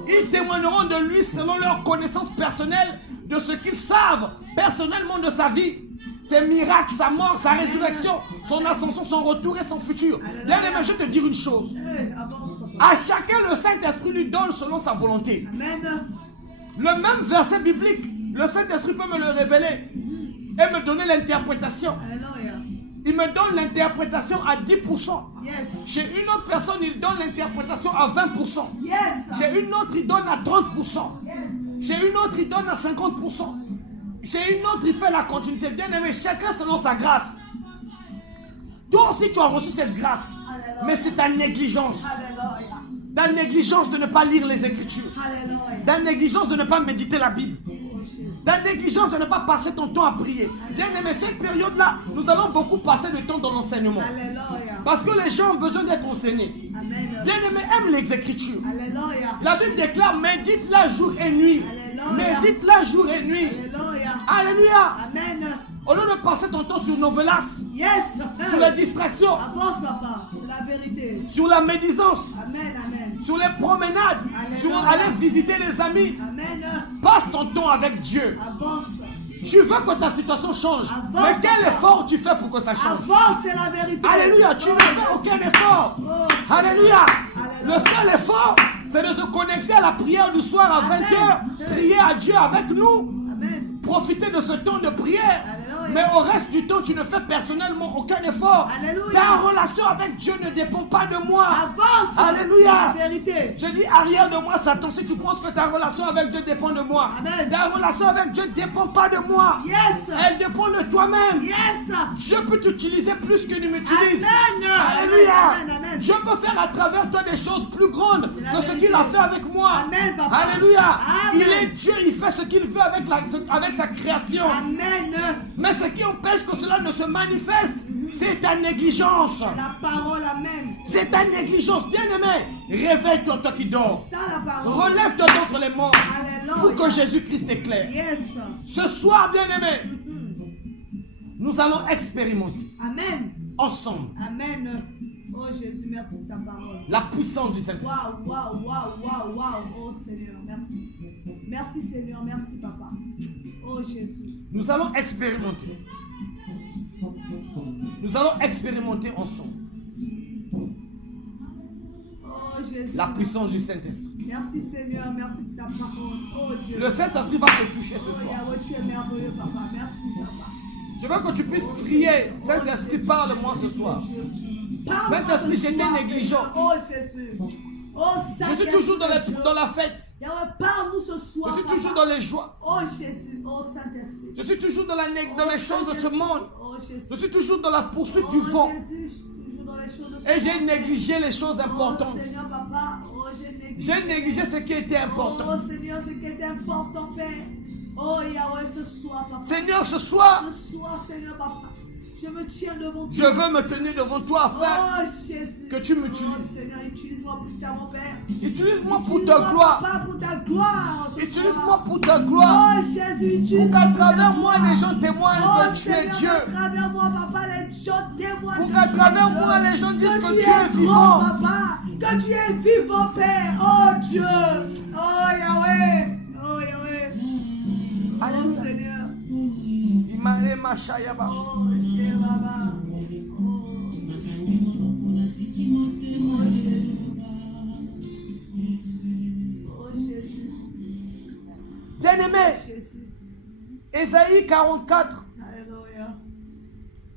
Ils témoigneront de lui selon leur connaissance personnelle de ce qu'ils savent personnellement de sa vie, ses miracles, sa mort, sa résurrection, son ascension, son retour et son futur. Bien-aimé, je vais te dire une chose. À chacun, le Saint-Esprit lui donne selon sa volonté. Amen. Le même verset biblique, le Saint-Esprit peut me le révéler et me donner l'interprétation. Alléluia. Il me donne l'interprétation à 10%. Yes. Chez une autre personne, il donne l'interprétation à 20%. Yes. Chez une autre, il donne à 30%. Yes. Chez une autre, il donne à 50%. Chez une autre, il fait la continuité. Bien aimé, chacun selon sa grâce. Toi aussi, tu as reçu cette grâce. Alléluia. Mais c'est ta négligence. Alléluia. Ta négligence de ne pas lire les Écritures. Alléluia. Ta négligence de ne pas méditer la Bible. Ta négligence de ne pas passer ton temps à prier. Bien aimé, cette période-là, nous allons beaucoup passer le temps dans l'enseignement. Alléluia. Parce que les gens ont besoin d'être enseignés. Amen. Bien aimé, aime les Écritures. Alléluia. La Bible déclare, médite-la jour et nuit. Alléluia. Médite-la jour et nuit. Alléluia. Alléluia. Amen. Au lieu de passer ton temps sur novelas, Yes. sur la distraction, Avance, papa. C'est la vérité. sur la médisance, Amen. Amen. sur les promenades, Alléluia. sur aller visiter les amis, Amen. passe ton temps avec Dieu. Avance. Tu veux que ta situation change, Avance. mais quel effort tu fais pour que ça change? Avance, c'est la vérité. Alléluia, tu ne fais aucun effort. Oh, Alléluia. Alléluia. Le seul effort, c'est de se connecter à la prière du soir à Amen. 20h, prier à Dieu avec nous, Amen. profiter de ce temps de prière. Alléluia. Mais au reste du temps, tu ne fais personnellement aucun effort. Alléluia. Ta relation avec Dieu ne dépend pas de moi. Avance. Alléluia. La vérité. Je dis arrière de moi, Satan, si tu penses que ta relation avec Dieu dépend de moi. Amen. Ta relation avec Dieu ne dépend pas de moi. Yes. Elle dépend de toi-même. Yes. Dieu peut t'utiliser plus qu'il ne m'utilise. Amen. Alléluia. Amen, amen. Dieu peut faire à travers toi des choses plus grandes C'est la que ce vérité. qu'il a fait avec moi. Amen, papa. Alléluia. Amen. Il est Dieu, il fait ce qu'il veut avec sa création. Amen. Mais ce qui empêche que cela ne se manifeste, c'est ta négligence. La parole, amen. C'est ta négligence. Bien-aimé, réveille-toi, toi qui dors. Ça, la parole. Relève-toi d'entre les morts Alléluia. pour que Jésus-Christ éclaire. Yes. Ce soir, bien-aimé, nous allons expérimenter Amen. ensemble Amen. Oh Jésus, merci de ta parole. la puissance du Saint-Esprit. Waouh, waouh, waouh, waouh, waouh. Oh Seigneur, merci. Merci Seigneur, merci Papa. Oh Jésus. Nous allons expérimenter. Nous allons expérimenter ensemble Oh Jésus. la puissance du Saint-Esprit. Merci Seigneur, merci de ta parole. Oh Dieu. Le Saint-Esprit va te toucher ce Oh soir. Yahweh, tu es merveilleux Papa. Merci Papa. Je veux que tu puisses prier. Saint-Esprit, parle-moi ce soir. Saint-Esprit, j'étais négligent. Oh Jésus. Oh Je suis toujours dans la fête. Yahweh, parle-nous ce soir. Je suis Papa. toujours dans les joies. Oh Jésus, oh Saint-Esprit. Je suis toujours dans les choses de ce monde. Oh Jésus. Je suis toujours dans la poursuite Oh du vent. Jésus, toujours dans les choses de ce Et j'ai monde. négligé les choses importantes. Oh Seigneur Papa, oh j'ai J'ai négligé ce qui était important. Oh Seigneur, ce qui est important, Père. Oh Yahweh, ce soir, Papa. Seigneur, ce soir, Ce soir, Seigneur Papa, je me tiens devant je toi. veux me tenir devant toi afin Oh Jésus. que tu Oh m'utilises. Seigneur, utilise-moi puissamment, Père. Utilise-moi pour Utilise-moi, ta gloire. Papa, pour ta gloire. ce Utilise-moi soir. pour ta gloire. Oh Jésus, Pour utilise-moi. qu'à pour ta travers moi, gloire. les gens témoignent Oh que tu es Seigneur, Dieu. à travers moi, Papa, les gens témoignent Pour que qu'à tu es travers Dieu. moi, les gens disent que tu tu es grand, vivant. Papa, que tu es vivant, Père. Oh Dieu. Oh Yahweh. Oh Yahweh. Oh Seigneur. Imane Machayaba. Oh cher Baba. Oh Jésus. Bien-aimé, Jésus. Ésaïe 44, Alléluia.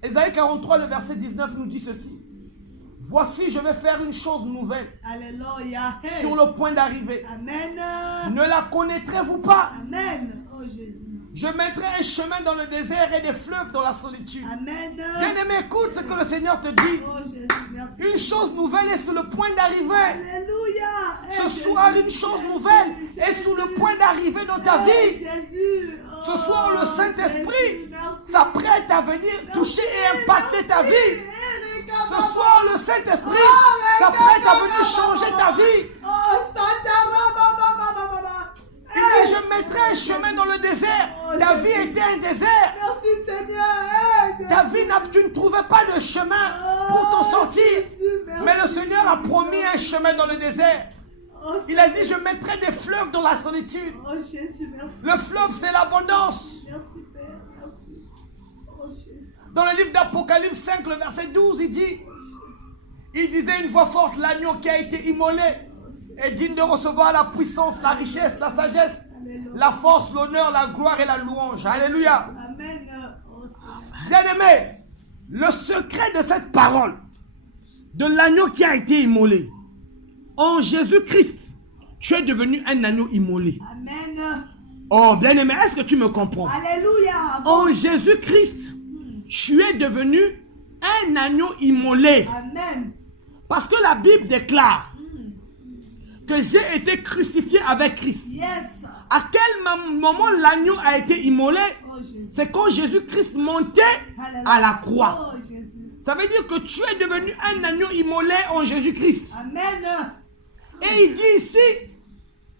Ésaïe 43, le verset 19 nous dit ceci. Voici, je vais faire une chose nouvelle Alléluia. Hey. sur le point d'arriver. Amen. Ne la connaîtrez-vous pas? Amen. Oh Jésus. Je mettrai un chemin dans le désert et des fleuves dans la solitude. Amen. Bien-aimé, écoute ce que le Seigneur te dit. Oh Jésus, merci. Une chose nouvelle est sur le point d'arriver. Alléluia. Hey, Ce Jésus. soir, une chose nouvelle est sur le point d'arriver dans ta Hey, vie. Jésus. Oh, Ce soir, le Saint-Esprit Jésus, merci. s'apprête à venir toucher et impacter ta vie. Ce soir, le Saint-Esprit s'apprête à venir changer ta vie. Oh, Santa, Il dit, je mettrai un chemin dans le désert. Ta vie était un désert. merci Seigneur. Ta vie, tu ne trouvais pas de chemin pour t'en sortir. Mais le Seigneur a promis un chemin dans le désert. Il a dit, je mettrai des fleuves dans la solitude. Oh Jésus, merci. Le fleuve, c'est l'abondance. Merci Père, merci. Oh Jésus. Dans le livre d'Apocalypse 5, le verset 12, il disait une voix forte, l'agneau qui a été immolé est digne de recevoir la puissance, la richesse, la sagesse, la force, l'honneur, la gloire et la louange. Alléluia. Amen. Oh Seigneur. Bien-aimé, le secret de cette parole, de l'agneau qui a été immolé, en Jésus-Christ, tu es devenu un agneau immolé. Amen. Oh, bien-aimé, est-ce que tu me comprends? Alléluia. En Jésus-Christ, tu es devenu un agneau immolé. Amen. Parce que la Bible déclare que j'ai été crucifié avec Christ. Yes. À quel moment l'agneau a été immolé? Oh Jésus. C'est quand Jésus-Christ montait Alléluia. à la croix. Oh Jésus. Ça veut dire que tu es devenu un agneau immolé en Jésus-Christ. Amen. Et il dit ici,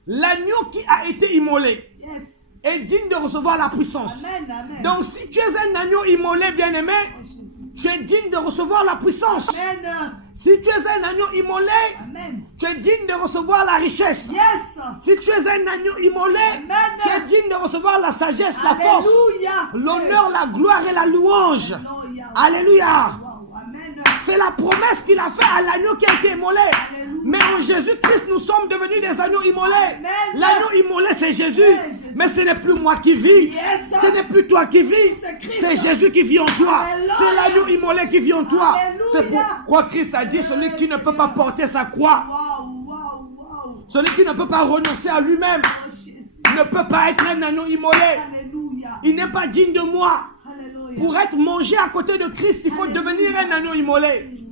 l'agneau qui a été immolé Yes. est digne de recevoir la puissance. Amen. Amen. Donc si tu es un agneau immolé, bien-aimé, Oh Jésus. tu es digne de recevoir la puissance. Amen. Si tu es un agneau immolé, Amen. tu es digne de recevoir la richesse. Yes. Si tu es un agneau immolé, Amen. tu es digne de recevoir la sagesse, la force, Alléluia. l'honneur, la gloire et la louange. Alléluia. Alléluia. Wow. Amen. C'est la promesse qu'il a faite à l'agneau qui a été immolé. Alléluia. Mais en Jésus-Christ, nous sommes devenus des agneaux immolés. Amen. L'agneau immolé, c'est Jésus. Jésus. Mais ce n'est plus moi qui vis. Yes, sir. Ce n'est plus toi qui vis. C'est Christ. C'est Jésus qui vit en toi. Alléluia. C'est l'agneau immolé qui vit en toi. Alléluia. C'est pourquoi Christ a dit, celui qui ne peut pas porter sa croix, Wow. celui qui ne peut pas renoncer à lui-même, Oh, Jésus. ne peut pas être un agneau immolé. Alléluia. Il n'est pas digne de moi. Alléluia. Pour être mangé à côté de Christ, il faut devenir un agneau immolé. Oh, Jésus.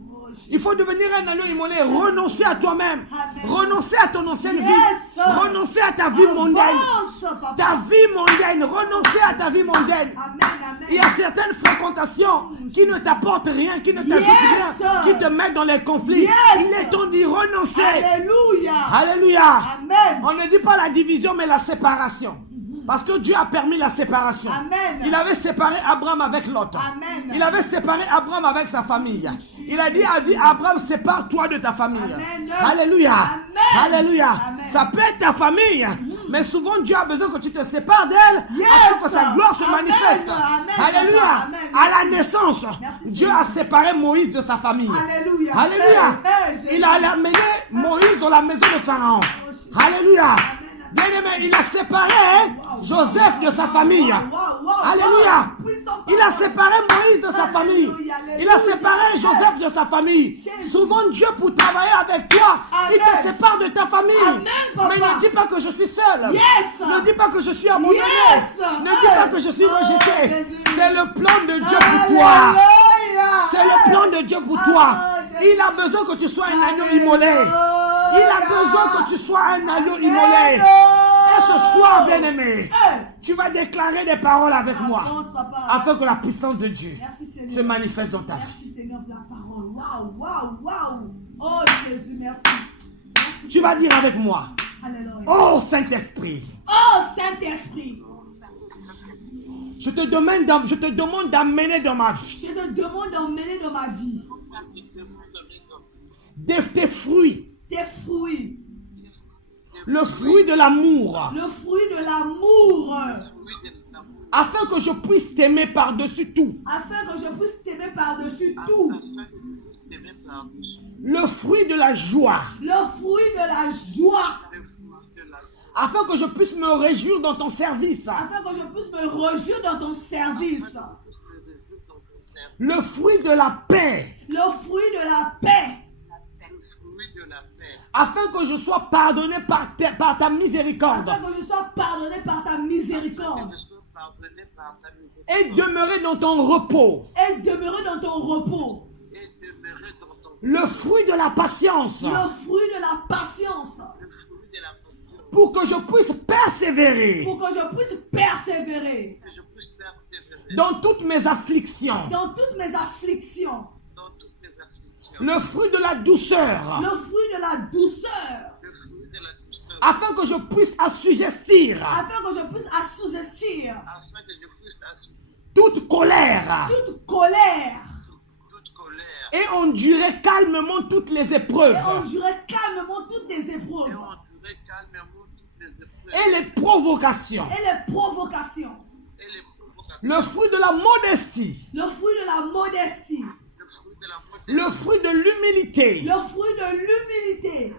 Il faut devenir un agneau immolé. Renoncer à toi-même. Amen. Renoncer à ton ancienne Yes, vie. sir. Renoncer à ta vie mondaine. Avance, papa. Ta vie mondaine. Renoncer à ta vie mondaine. Amen. Il y a certaines fréquentations qui ne t'apportent rien, qui ne t'ajoutent Yes, rien, sir. qui te mettent dans les conflits. Yes. Il est temps d'y renoncer. Alléluia. Alléluia. Amen. On ne dit pas la division, mais la séparation. Parce que Dieu a permis la séparation. Amen. Il avait séparé Abraham avec Lot. Amen. Il avait séparé Abraham avec sa famille. Il a dit Abraham, sépare-toi de ta famille. Amen. Alléluia. Amen. Alléluia. Amen. Ça peut être ta famille, mais souvent Dieu a besoin que tu te sépares d'elle Yes. afin que sa gloire se Amen. manifeste. Amen. Alléluia. Amen. À la naissance, Merci, Dieu Seigneur. a séparé Moïse de sa famille. Alléluia. Alléluia. Hey, Il a amené Moïse dans la maison de Pharaon. Alléluia. Bien aimé, il a séparé Joseph de sa famille. Alléluia. Il a séparé Moïse de sa famille. Il a séparé Joseph de sa famille. Souvent Dieu, pour travailler avec toi, il te sépare de ta famille. Mais ne dis pas que je suis seul. Yes. Ne dis pas que je suis abandonné. Yes. Ne dis pas que je suis rejeté. Jésus. C'est le plan de Dieu pour toi. Alléluia. C'est le plan de Dieu pour toi. Jésus. Il a besoin que tu sois un agneau immolé. Il a besoin que tu sois un agneau immolé. Et ce soir, bien-aimé, tu vas déclarer des paroles avec moi afin que la puissance de Dieu Merci, Seigneur. se manifeste dans ta vie. Merci Seigneur pour la parole. Waouh. Oh Jésus, merci. Merci. Tu vas dire avec moi, Alléluia. oh Saint-Esprit, Oh Saint-Esprit, je te demande d'amener dans ma vie je te demande d'emmener dans ma vie tes fruits, tes fruits, le fruit de l'amour, le fruit de l'amour, afin que je puisse t'aimer par-dessus tout. afin que je puisse t'aimer par-dessus tout. Le fruit de la joie, Le fruit de la joie, afin que je puisse me réjouir dans ton service. afin que je puisse me réjouir dans ton service. Le fruit de la paix, Le fruit de la paix, afin que je sois pardonné par ta miséricorde afin que je sois pardonné par ta miséricorde et demeurer dans ton repos. et demeurer dans ton repos. Le fruit de la patience, Le fruit de la patience, pour que je puisse persévérer pour que je puisse persévérer dans toutes mes afflictions. dans toutes mes afflictions. Le fruit de la douceur, Le fruit de la douceur, afin que je puisse assujettir afin que je puisse assujettir toute colère toute colère et endurer calmement toutes les épreuves et endurer calmement toutes les épreuves et les provocations. et les provocations. Le fruit de la modestie, Le fruit de la modestie, le fruit de l'humilité, le fruit de l'humilité,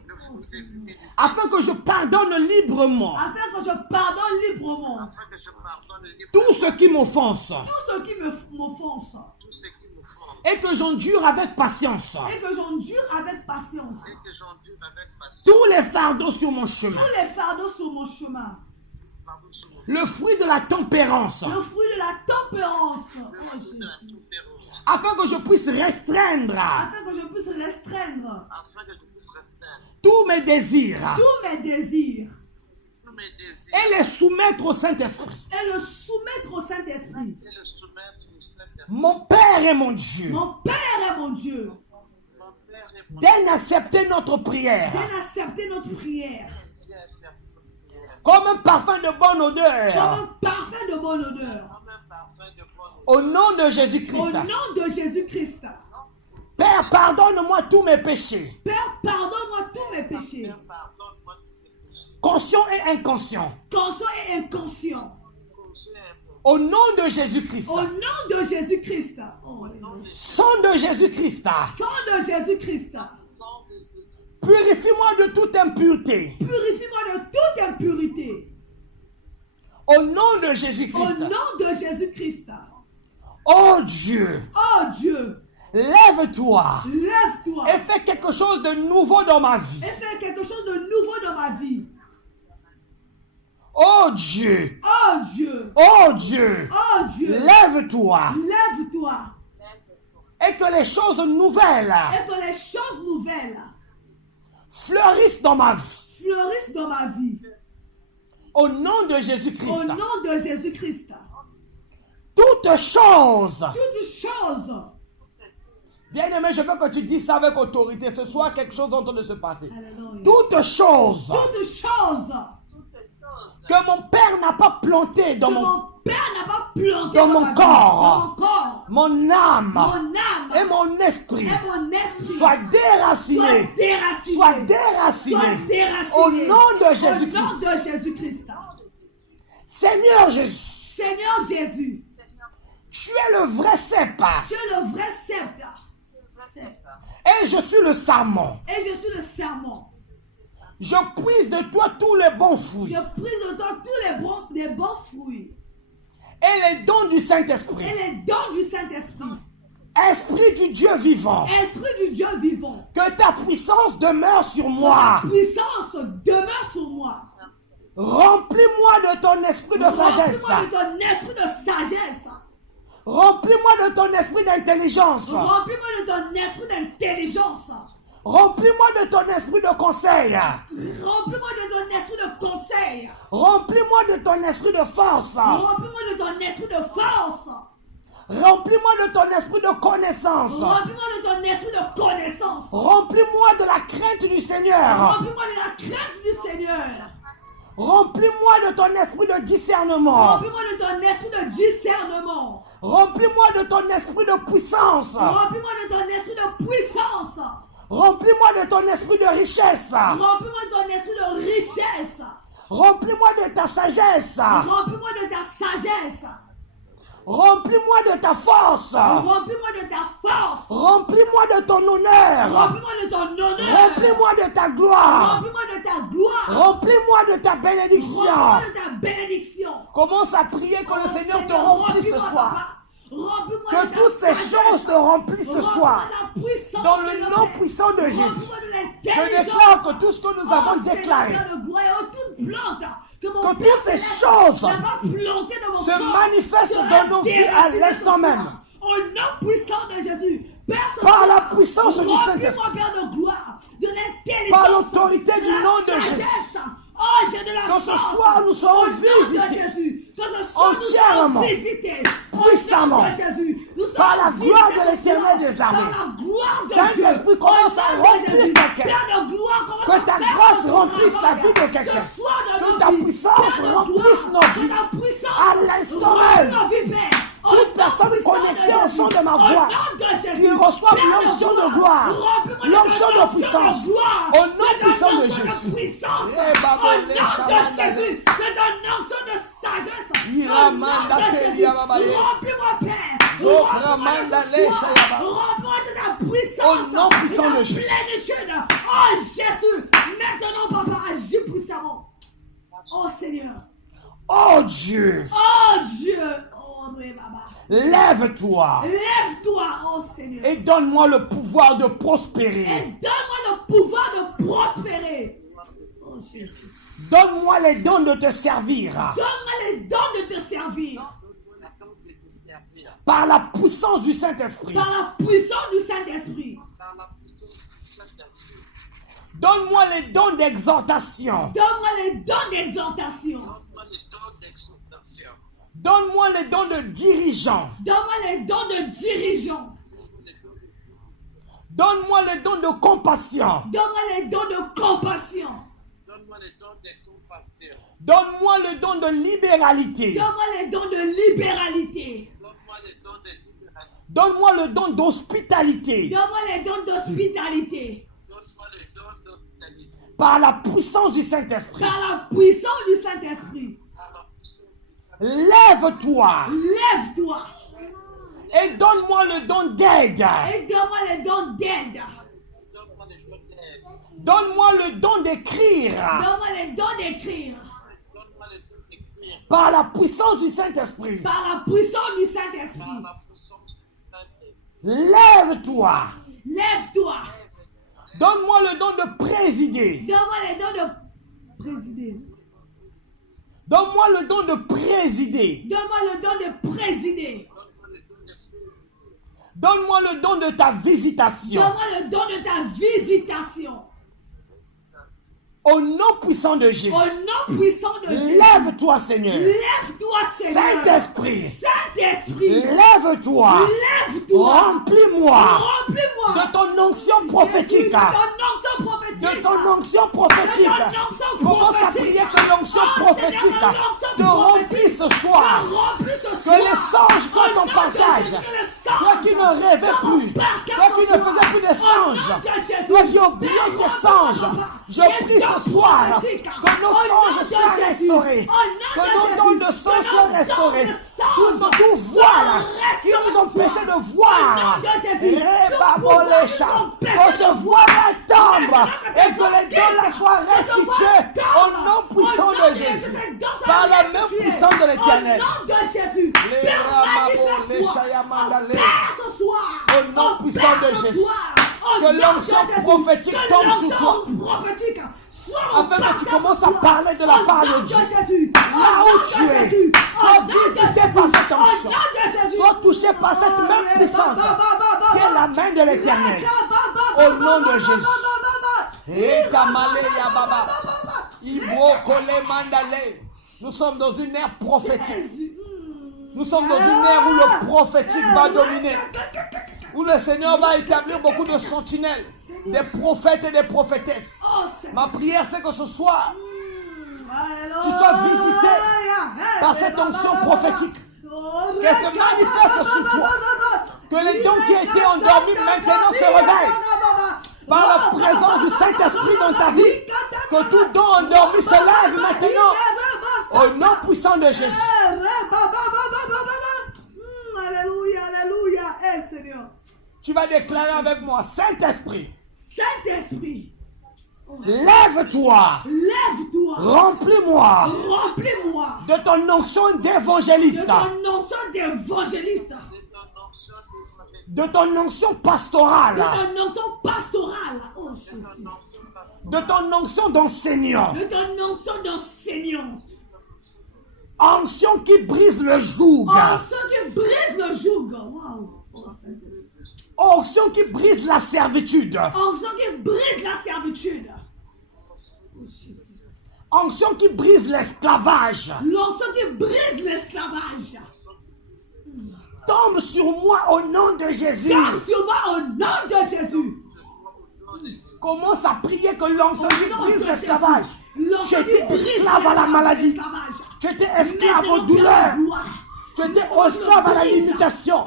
afin que je pardonne librement afin que je pardonne librement tout ce qui m'offense tout ce qui m'offense et que j'endure avec patience et que j'endure avec patience tous les fardeaux sur mon chemin. tous les fardeaux sur mon chemin. Le fruit de la tempérance, Le fruit de la tempérance, oh Jésus, afin que je puisse restreindre afin que je puisse restreindre tous mes désirs tous mes désirs et les soumettre au Saint-Esprit. et le soumettre au Saint-Esprit. Mon Père et mon Dieu, Mon Père et mon Dieu, daigne accepter notre prière viens accepter notre prière comme un parfum de bonne comme odeur un parfum de bonne odeur. au nom de Au Jésus-Christ. nom de Jésus-Christ. Père, pardonne-moi tous mes péchés, Père, pardonne-moi tous mes péchés, conscients et inconscients, conscients et inconscients. au nom de Jésus-Christ. Au nom de Jésus-Christ. Oh, Sang de Jésus-Christ, sang de Jésus-Christ. Purifie-moi de toute impureté. Purifie-moi de toute impureté. Au nom de Au Jésus-Christ. nom de Jésus-Christ. Oh Dieu, Oh Dieu, lève-toi lève-toi et fais quelque chose de nouveau dans ma vie. et fais quelque chose de nouveau dans ma vie. Oh Dieu, Oh Dieu, oh Dieu, oh Dieu, lève-toi lève-toi et que les choses nouvelles et que les choses nouvelles fleurissent dans ma vie. fleurissent dans ma vie. Au nom de Au Jésus-Christ. nom de Jésus-Christ. Toutes choses. Toutes choses. Bien-aimé, je veux que tu dises ça avec autorité. Ce soir, quelque chose est en train de se passer. Alléluia. Toutes choses Toutes choses que mon Père n'a pas plantées dans que mon, mon Père n'a pas planté dans mon ma vie, corps. dans mon corps, mon âme mon âme et mon esprit et mon esprit soient déracinés. soient déracinés. Soient déracinés. Soient déracinés. Au nom de Au Jésus-Christ. nom de Jésus-Christ. Seigneur Jésus, Seigneur Jésus, tu es le vrai cep tu es le vrai sceptre. et je suis le sarment. Et je suis le serment. Je puise de toi tous les bons fruits Je prise de toi tous les bons fruits et les dons du Saint-Esprit. et les dons du Saint-Esprit. Esprit du Dieu vivant, Esprit du Dieu vivant, que ta puissance demeure sur moi. puissance demeure sur moi. Remplis-moi de ton esprit de sagesse. Remplis-moi de ton esprit de sagesse. Remplis-moi de ton esprit d'intelligence. Remplis-moi de ton esprit d'intelligence. Remplis-moi de ton esprit de conseil. Remplis-moi de ton esprit de conseil. Remplis-moi de ton esprit de force. Remplis-moi de ton esprit de force. Remplis-moi de ton esprit de connaissance. Remplis-moi de ton esprit de connaissance. Remplis-moi de la crainte du Seigneur. Remplis-moi de la crainte du Seigneur. Remplis-moi de ton esprit de discernement. Remplis-moi de ton esprit de discernement. Remplis-moi de ton esprit de puissance. Remplis-moi de ton esprit de puissance. Remplis-moi de ton esprit de richesse. Remplis-moi de ton esprit de richesse. Remplis-moi de ta sagesse. Remplis-moi de ta sagesse. Remplis-moi de ta force. Remplis-moi de ta force. Remplis-moi de ton honneur. Remplis-moi de ton honneur. Remplis-moi de ta gloire. Remplis-moi de ta gloire. Remplis-moi de ta bénédiction. Remplis-moi de ta bénédiction. Commence à prier que le Seigneur te remplisse ce soir. Remplis-moi Que de ta toutes ces sagesse. choses te remplissent ce Remplis-moi soir. de la puissance, Dans le Seigneur. nom puissant de Jésus. Remplis-moi de Je l'intelligence. déclare que tout ce que nous avons Seigneur, déclaré, de gloire, toute plante que mon que Père toutes ces céleste choses n'a pas planté dans mon se corps, manifestent sera dans nos vies à déracinée l'instant ce même. soir. Au nom puissant de Jésus. Père, ce Par soir, la puissance du remplis-moi, Saint-Esprit. Père de gloire, de l'intelligence, Par l'autorité du la nom de sagesse. Jésus. Oh, j'ai de la Que ce force. soir, nous serons Au nom de visités Jésus. Que ce soir, nous entièrement, serons visités. puissamment, Au nom de Jésus. Nous serons par la gloire visités de l'Éternel des armées. Par la gloire de Saint-Esprit, Dieu. commence Au à nom de remplir Jésus. quelqu'un. Père de gloire, commence Que à ta faire grâce ton remplisse la travail. vie de quelqu'un. Ce soir dans Que nos ta vies. puissance Père de remplisse gloire, nos que vies. ta puissance À l'instant remplit même. nos vies, Père. Au Toute nom personne puissant connectée de au Jésus. son de ma Au voix, nom de Jésus. qui reçoivent Père de l'onction de gloire, remplis-moi de l'onction ta de puissance. gloire. Au nom De ta puissant de onction Jésus. puissance. Eh, Babo, Au les nom de chamans, Jésus. De ton onction de sagesse. Ira, Au nom manda, de te, Jésus. lia, baba, ye. Remplis-moi, Père. Zo, Remplis-moi ramanda, de ce les soir. chayaba. Remplis-moi de ta puissance. Au nom puissant de Jésus. Plénitude. Oh Jésus. Maintenant, papa, agis puissamment. Oh Seigneur. Oh Dieu, Oh Dieu. Oh oui, Baba. lève-toi Lève-toi, oh Seigneur. et donne-moi le pouvoir de prospérer. Et donne-moi le pouvoir de prospérer. Oh Jésus. Donne-moi les dons de te servir Donne-moi les dons de te servir. par la puissance du Saint-Esprit. Par la puissance du Saint-Esprit. Donne-moi les dons d'exhortation. Donne-moi les dons d'exhortation. Donne-moi les dons de dirigeant. Donne-moi les dons de dirigeant. Donne-moi les dons de compassion. Donne-moi les dons de compassion. Donne-moi le don de libéralité. Donne-moi les dons de libéralité. Donne-moi le don d'hospitalité. Donne-moi les dons d'hospitalité. Par la puissance du Saint-Esprit. Par la puissance du Saint-Esprit. Lève-toi Lève-toi. et donne-moi le don d'aide. Et donne-moi les dons d'aide. Donne-moi le don d'écrire. Donne-moi le don d'écrire. Par la puissance du Saint-Esprit. Par la puissance du Saint-Esprit. Lève-toi. Lève-toi. Donne-moi le don de présider. Donne-moi le don de présider. Donne-moi le don de présider. Donne-moi le don de présider. Donne-moi le don de ta visitation. Donne-moi le don de ta visitation. Au nom puissant de Jésus. Au nom puissant de Jésus. Lève-toi, Seigneur. Lève-toi, Seigneur. Saint-Esprit. Saint-Esprit. Lève-toi. Lève-toi. Remplis-moi Remplis-moi. de ton onction prophétique. De ton onction prophétique. De ton onction prophétique. De ton onction Commence à prophétique. prier que l'onction Oh, prophétique Seigneur, que l'onction te remplisse ce soir. Que les songes soient ton partage. Toi qui ne rêvais plus. Toi qui ne faisais plus des songes. Toi qui oubliais tes songes. Je prie ce soir que nos songes soient restaurés. Que nos dons de songes soient restaurés. Tout voile qui nous empêchait de voir. Que ce voile tombe et que les dons là soient restitués au nom puissant de Jésus. Par la main puissante de l'Éternel. Les ramabo, les chayamandalés. Au nom puissant de Jésus. Que l'onction prophétique tombe sur toi. Afin que tu commences à parler de la part de Dieu. Là où tu es, sois visité par cette onction. Sois touché par cette main puissante qui est la main de l'Éternel. Au nom de Jésus. Nous sommes dans une ère prophétique. Nous sommes dans une ère où le prophétique va dominer. Où le Seigneur va établir beaucoup de sentinelles. Des prophètes et des prophétesses. Ma prière, c'est que ce soir, tu sois visité par cette onction prophétique. Qu'elle se manifeste sur toi. Que les dons qui étaient endormis maintenant se réveillent. Par la présence du Saint-Esprit dans ta vie. Que tout don endormi se lève maintenant. Au nom puissant de Jésus. Alléluia, alléluia. Seigneur. Tu vas déclarer avec moi, Saint-Esprit. Saint-Esprit. Lève-toi. Lève-toi. Remplis-moi. Remplis-moi. De ton onction d'évangéliste. De ton onction d'évangéliste. De ton onction pastorale. De ton onction pastorale. Oh, Jésus. De ton onction d'enseignant. De ton onction d'enseignant. Onction qui brise le joug. Onction qui brise le joug. Wow. Onction qui brise la servitude. Onction qui brise la servitude. Onction qui brise l'esclavage. L'onction qui brise l'esclavage. Tombe sur moi au nom de Jésus. Tombe sur moi au nom de Jésus. Commence à prier que l'onction qui brise l'esclavage. Tu étais esclave à la maladie. Tu étais esclave aux douleurs. Tu étais esclave à la limitation.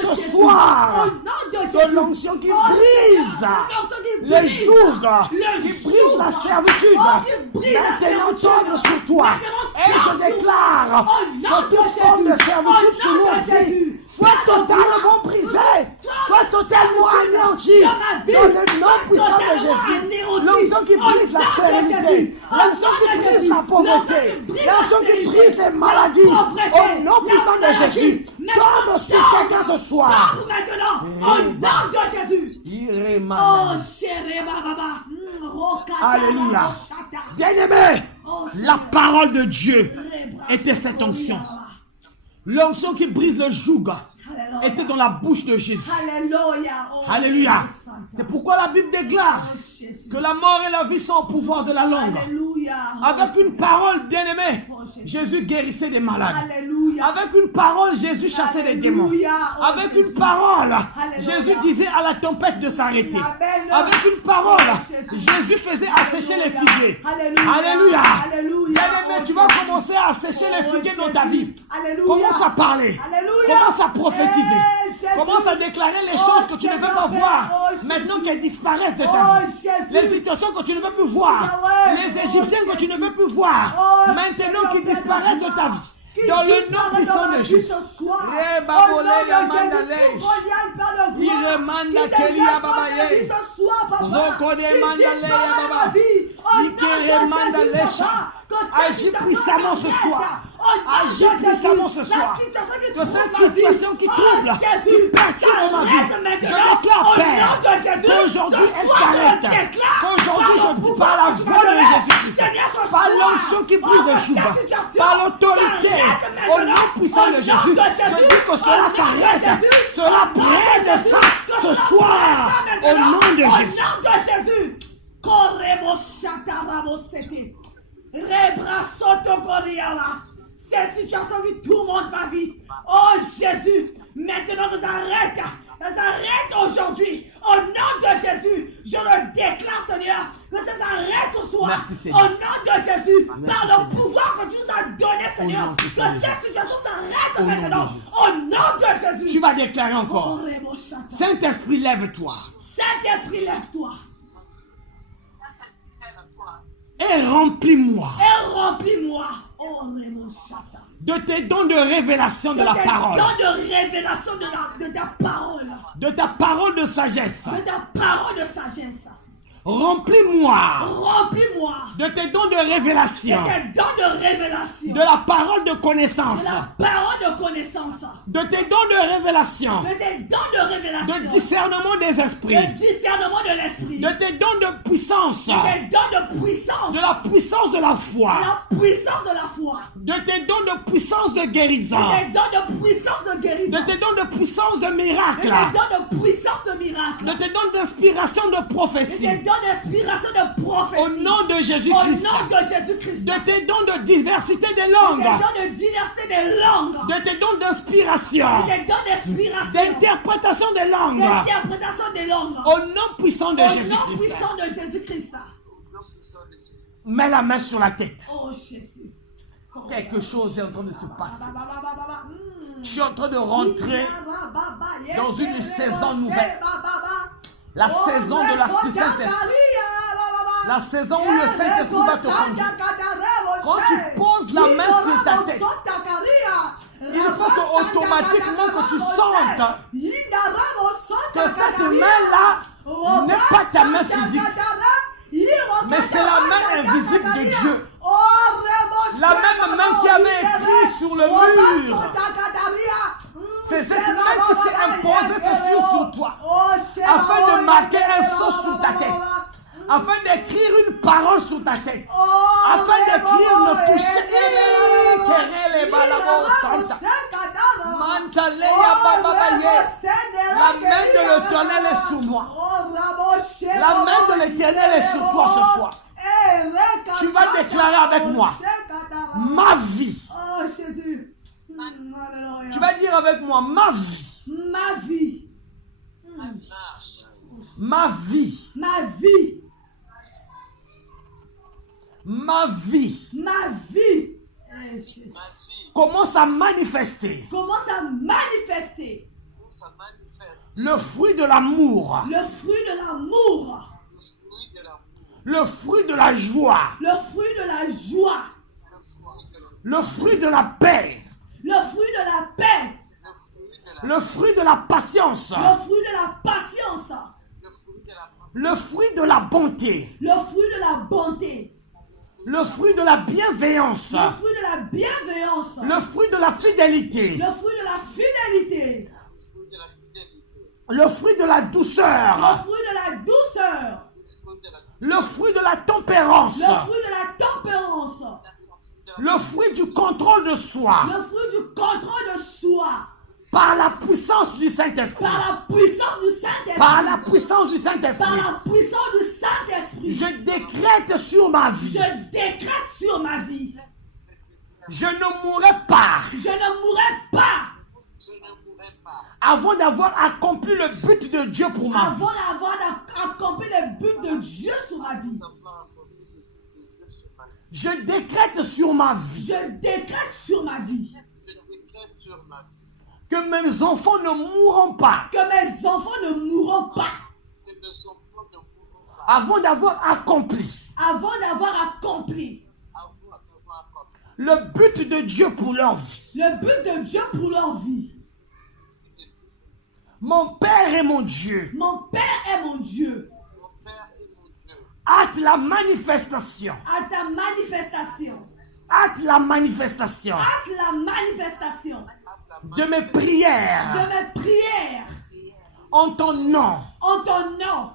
Ce soir, de l'onction qui brise les jougs, qui brise la servitude, maintenant tombe sur toi. Et je déclare que toute forme de servitude sur nos vies soit totalement brisée, soit totalement anéantie dans le nom puissant de Jésus. L'onction qui brise la stérilité, l'onction qui brise la pauvreté, l'onction qui brise les maladies, au nom puissant de Jésus, tombe sur quelqu'un ce soir. Maintenant, au nom de Jésus. Alléluia. Bien-aimé, la parole de Dieu était cette onction. L'onction qui brise le joug était dans la bouche de Jésus. Alléluia. Alléluia. C'est pourquoi la Bible déclare que la mort et la vie sont au pouvoir de la langue. Alléluia. Avec une parole, bien-aimé, Jésus guérissait des malades. Alléluia. Avec une parole, Jésus chassait les démons. Avec une parole, Jésus disait à la tempête de s'arrêter. Avec une parole, Jésus faisait assécher les figuiers. Alléluia. Bien-aimé, tu vas commencer à assécher les figuiers dans ta vie. Commence à parler. Commence à prophétiser. Commence à déclarer les choses que tu ne veux pas voir. Maintenant qu'elles disparaissent de ta vie. Les situations que tu ne veux plus voir. Les Égyptiens que tu ne veux plus voir. Maintenant qu'ils disparaissent de ta vie. Dans le nom puissant de Jésus. Agis puissamment ce soir. Agis puissamment ce soir. Que cette situation qui trouble, qui perturbe ma vie, je déclare, Père, qu'aujourd'hui elle s'arrête. Qu'aujourd'hui je par la voix de Jésus-Christ, par l'onction qui brise de Chouba, par l'autorité, au nom puissant de Jésus, je dis que cela s'arrête. Cela prenne fin ce soir. Au nom de Jésus. Cette situation qui tourmente ma vie. Oh Jésus, maintenant que ça s'arrête aujourd'hui. Au nom de Jésus, je le déclare, Seigneur, que ça s'arrête ce soir. Merci, Seigneur. Au nom de Jésus, Merci, par le Seigneur. pouvoir que tu nous as donné, Seigneur, nom que puissant de cette situation s'arrête Au nom de maintenant. Jésus. Au nom de Jésus. Tu vas déclarer encore. Saint-Esprit, lève-toi. Saint-Esprit, lève-toi. Et remplis-moi Et remplis-moi. Oh, de tes dons de révélation de la parole. Dons de révélation de ta parole. De ta parole de sagesse. De ta parole de sagesse. Remplis-moi Remplis-moi de tes dons de révélation. de tes dons de révélation. De la parole de connaissance. De la parole de connaissance. De tes dons de révélation. De tes dons de révélation. De discernement des esprits. De discernement de l'esprit. De tes dons de puissance. De tes dons de puissance. De la puissance de la foi. De la puissance de la foi. De tes dons de puissance de guérison. De tes dons de puissance de guérison. De tes dons de puissance de De miracle. tes dons de puissance de miracle. De tes dons d'inspiration de De prophétie. tes dons d'inspiration de prophétie. Au nom de Au Jésus-Christ. nom de Jésus-Christ. De tes dons de diversité des De langues. tes dons de diversité des langues. De tes dons d'inspiration. De tes dons d'inspiration. D'interprétation des langues. D'interprétation des langues. Au nom puissant de Au nom Jésus-Christ. puissant de Jésus-Christ. Mets la main sur la tête. Oh Jésus. Quelque chose est en train de se passer. Mm. Je suis en train de rentrer dans une saison nouvelle. La saison de la Saint-Esprit. La saison où le Saint-Esprit va te conduire. Quand tu poses la main sur ta tête, il faut que automatiquement que tu sentes que cette main-là n'est pas ta main physique, mais c'est la main invisible de Dieu. La même main qui avait écrit sur le mur. C'est cette main qui s'est imposée sur toi, afin de marquer un sceau sur ta tête, afin d'écrire une parole sur ta tête, afin d'écrire le toucher. La main de l'Éternel est sur moi. La main de l'Éternel est sur toi ce soir. Tu vas déclarer avec moi ma vie. Oh Jésus. Tu vas dire avec moi ma vie. Ma vie. Ma vie. Ma vie. Ma vie. Ma vie. Commence à manifester Commence à manifester le fruit de l'amour, le fruit de l'amour, le fruit de la joie, le fruit de la joie, le fruit de la paix, le fruit de la paix, le fruit de la patience, le fruit de la patience, le fruit de la bonté, le fruit de la bonté, le fruit de la bienveillance, le fruit de la bienveillance, le fruit de la fidélité, le fruit de la fidélité, le fruit de la le douceur, fruit de la douceur, le fruit de la tempérance, le fruit de la tempérance, le fruit du contrôle de soi, le fruit du contrôle de soi, par la puissance du Saint-Esprit. par la puissance du Saint-Esprit. Par la puissance du Par Saint-Esprit. la puissance du Saint-Esprit. Je décrète sur ma vie. Je décrète sur ma vie. Je ne mourrai pas Je ne mourrai pas avant d'avoir accompli le but de Dieu pour ma vie. avant d'avoir accompli le but de Dieu sur ma vie. Je décrète sur ma vie Je décrète sur ma vie que mes enfants ne mourront pas que mes enfants ne mourront pas avant d'avoir accompli Le but de Dieu pour leur vie. Le but de Dieu pour leur vie. Mon Père est mon Dieu. Mon Père est mon Dieu. Hâte la manifestation. À ta manifestation. Hâte la manifestation Hâte la manifestation de mes prières de mes prières en ton nom en ton nom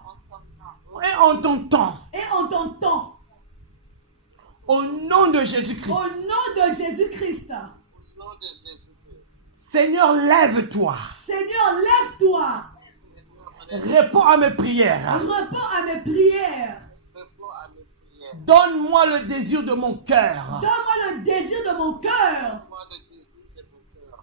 et en ton temps. et en ton temps. Au nom de Jésus-Christ. Au nom de Jésus-Christ. Seigneur, lève-toi. Seigneur, lève-toi. Réponds à mes prières. Réponds à mes prières. Donne-moi le désir de mon cœur. Donne-moi le désir de mon cœur.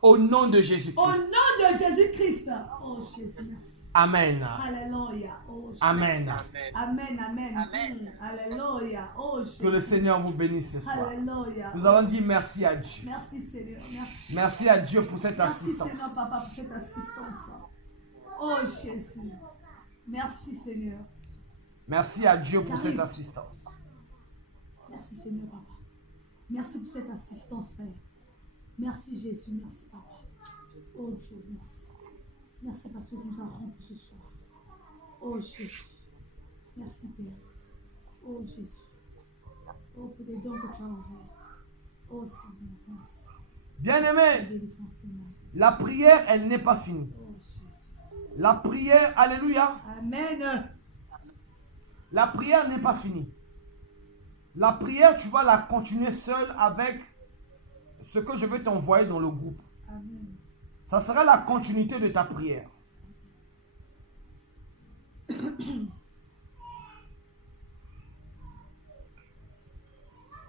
Au nom de Au Jésus-Christ. nom de Jésus-Christ. Oh Jésus, merci. Amen. Alléluia. Oh, Jésus. Amen. Amen, amen. Alléluia. Oh Jésus. Que le Seigneur vous bénisse ce soir. Alléluia. Nous allons dire merci à Dieu. Merci Seigneur. Merci. Merci à Dieu pour cette Merci assistance. Seigneur Papa pour cette assistance. Oh Jésus. Merci Seigneur. Merci à Dieu pour cette assistance. Merci Seigneur Papa. Merci pour cette assistance Père. Merci Jésus. Merci Papa. Oh Dieu, merci. Merci parce que tu nous as remplis ce soir. Oh Jésus. Merci Père. Oh Jésus. Oh pour les dons que tu as envoyés. Oh Seigneur, merci. Bien-aimé, Délivrance, Seigneur. la prière, elle n'est pas finie. Oh Jésus. La prière, alléluia, Amen. la prière n'est pas finie. La prière, tu vas la continuer seule avec ce que je vais t'envoyer dans le groupe. Amen. Ça sera la continuité de ta prière.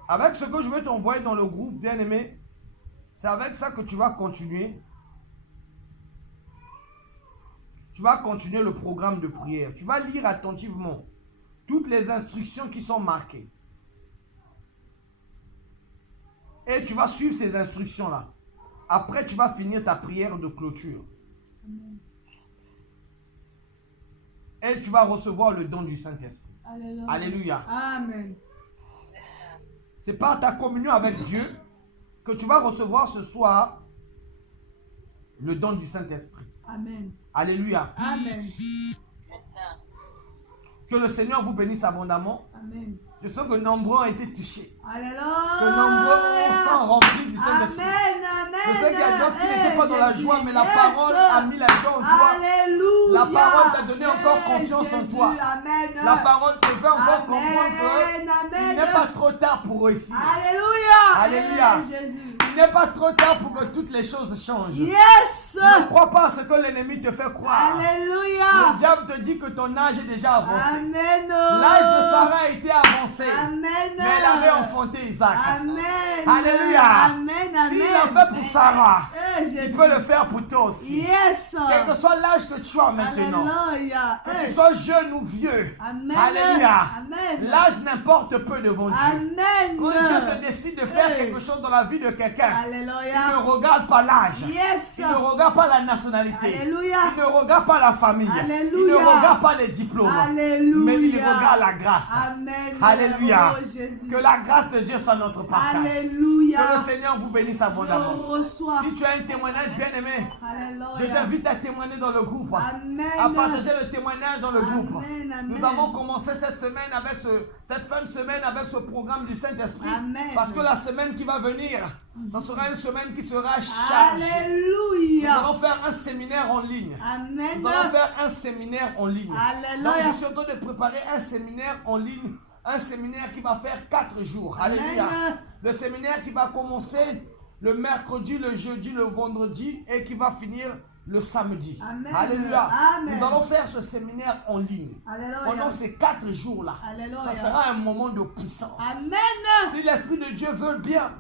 Avec ce que je vais t'envoyer dans le groupe, bien-aimé, c'est avec ça que tu vas continuer. Tu vas continuer le programme de prière. Tu vas lire attentivement toutes les instructions qui sont marquées. Et tu vas suivre ces instructions-là. Après, tu vas finir ta prière de clôture. Amen. Et tu vas recevoir le don du Saint-Esprit. Alléluia. Alléluia. Amen. C'est par ta communion avec Dieu que tu vas recevoir ce soir le don du Saint-Esprit. Amen. Alléluia. Amen. Que le Seigneur vous bénisse abondamment. Amen. Je sens que nombreux ont été touchés. Alléluia. Que nombreux sont remplis du Saint-Esprit. Amen. Je sais qu'il y a d'autres qui n'étaient pas dans la joie, mais la Yes. parole a mis la joie en toi. Alléluia. La parole t'a donné encore confiance en toi. Amen. La parole te fait encore Amen. comprendre qu'il n'est pas trop tard pour réussir. Alléluia. Alléluia. Amen, Jésus. Il n'est pas trop tard pour que toutes les choses changent. Yes. Ne crois pas à ce que l'ennemi te fait croire. Alléluia. Le diable te dit que ton âge est déjà avancé. Amen. L'âge de Sarah a été avancé. Amen. Mais elle avait enfanté Isaac. Amen. Alléluia. Amen. Amen. S'il l'a fait pour Sarah, il Jésus. peut le faire pour toi aussi. Yes. Quel que soit l'âge que tu as maintenant, Alléluia. que tu sois jeune ou vieux. Amen. Alléluia. Amen. L'âge n'importe peu devant Dieu. Amen. Quand Dieu se décide de faire quelque chose dans la vie de quelqu'un, il Alléluia. ne regarde pas l'âge. Yes. Il ne regarde pas la nationalité. Alléluia. Il ne regarde pas la famille. Alléluia. Il ne regarde pas les diplômes. Alléluia. Mais il regarde la grâce. Amen. Alléluia. Oh, Jésus. Que la grâce de Dieu soit notre partage. Alléluia. Que le Seigneur vous bénisse Je abondamment. reçois. Si tu as un témoignage bien aimé, Alléluia. je t'invite à témoigner dans le groupe. Amen. À partager le témoignage dans le groupe. Amen, amen. Nous avons commencé cette semaine avec cette fin de semaine avec ce programme du Saint-Esprit. Amen. Parce que la semaine qui va venir, ce sera une semaine qui sera chargée. Alléluia. Nous allons faire un séminaire en ligne. Amen. Nous allons faire un séminaire en ligne. Alléluia. Donc je suis en train de préparer un séminaire en ligne. Un séminaire qui va faire 4 jours. Amen. Alléluia. Le séminaire qui va commencer le mercredi, le jeudi, le vendredi et qui va finir le samedi. Amen. Alléluia. Amen. Nous allons faire ce séminaire en ligne. Alléluia. Pendant ces 4 jours-là, Alléluia. ça sera un moment de puissance. Amen. Si l'Esprit de Dieu veut bien,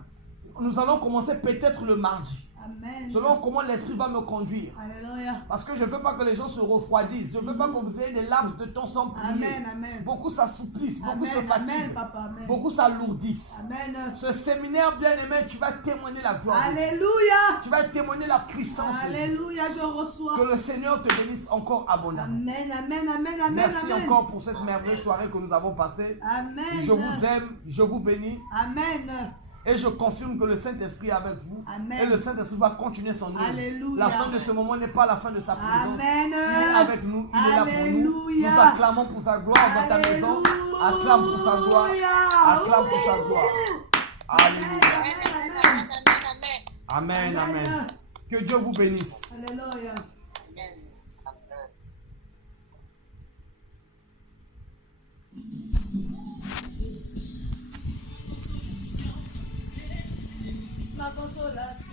nous allons commencer peut-être le mardi. Amen. Selon comment l'Esprit va me conduire. Alléluia. Parce que je ne veux pas que les gens se refroidissent. Je ne veux pas que vous ayez des laps de temps sans prier. Amen, amen. Beaucoup s'assouplissent, beaucoup Amen, se fatiguent. amen, papa, amen. Beaucoup s'alourdissent. Amen. Ce séminaire bien-aimé, tu vas témoigner la gloire de Dieu. Alléluia. Tu vas témoigner la puissance de Dieu. Alléluia, je reçois. Que le Seigneur te bénisse encore abondamment. Amen, amen, amen, amen. Merci amen. encore pour cette merveilleuse soirée que nous avons passée. Amen. Je vous aime, je vous bénis. Amen. Et je confirme que le Saint-Esprit est avec vous. Amen. Et le Saint-Esprit va continuer son œuvre. Alléluia. La fin de ce moment n'est pas la fin de sa présence. Amen. Il est avec nous, il est là pour nous. Alléluia. Nous acclamons pour sa gloire dans ta maison. Acclame pour sa gloire. Acclame pour sa gloire. Alléluia. Amen, amen. Que Dieu vous bénisse. Alléluia. Ma consolation.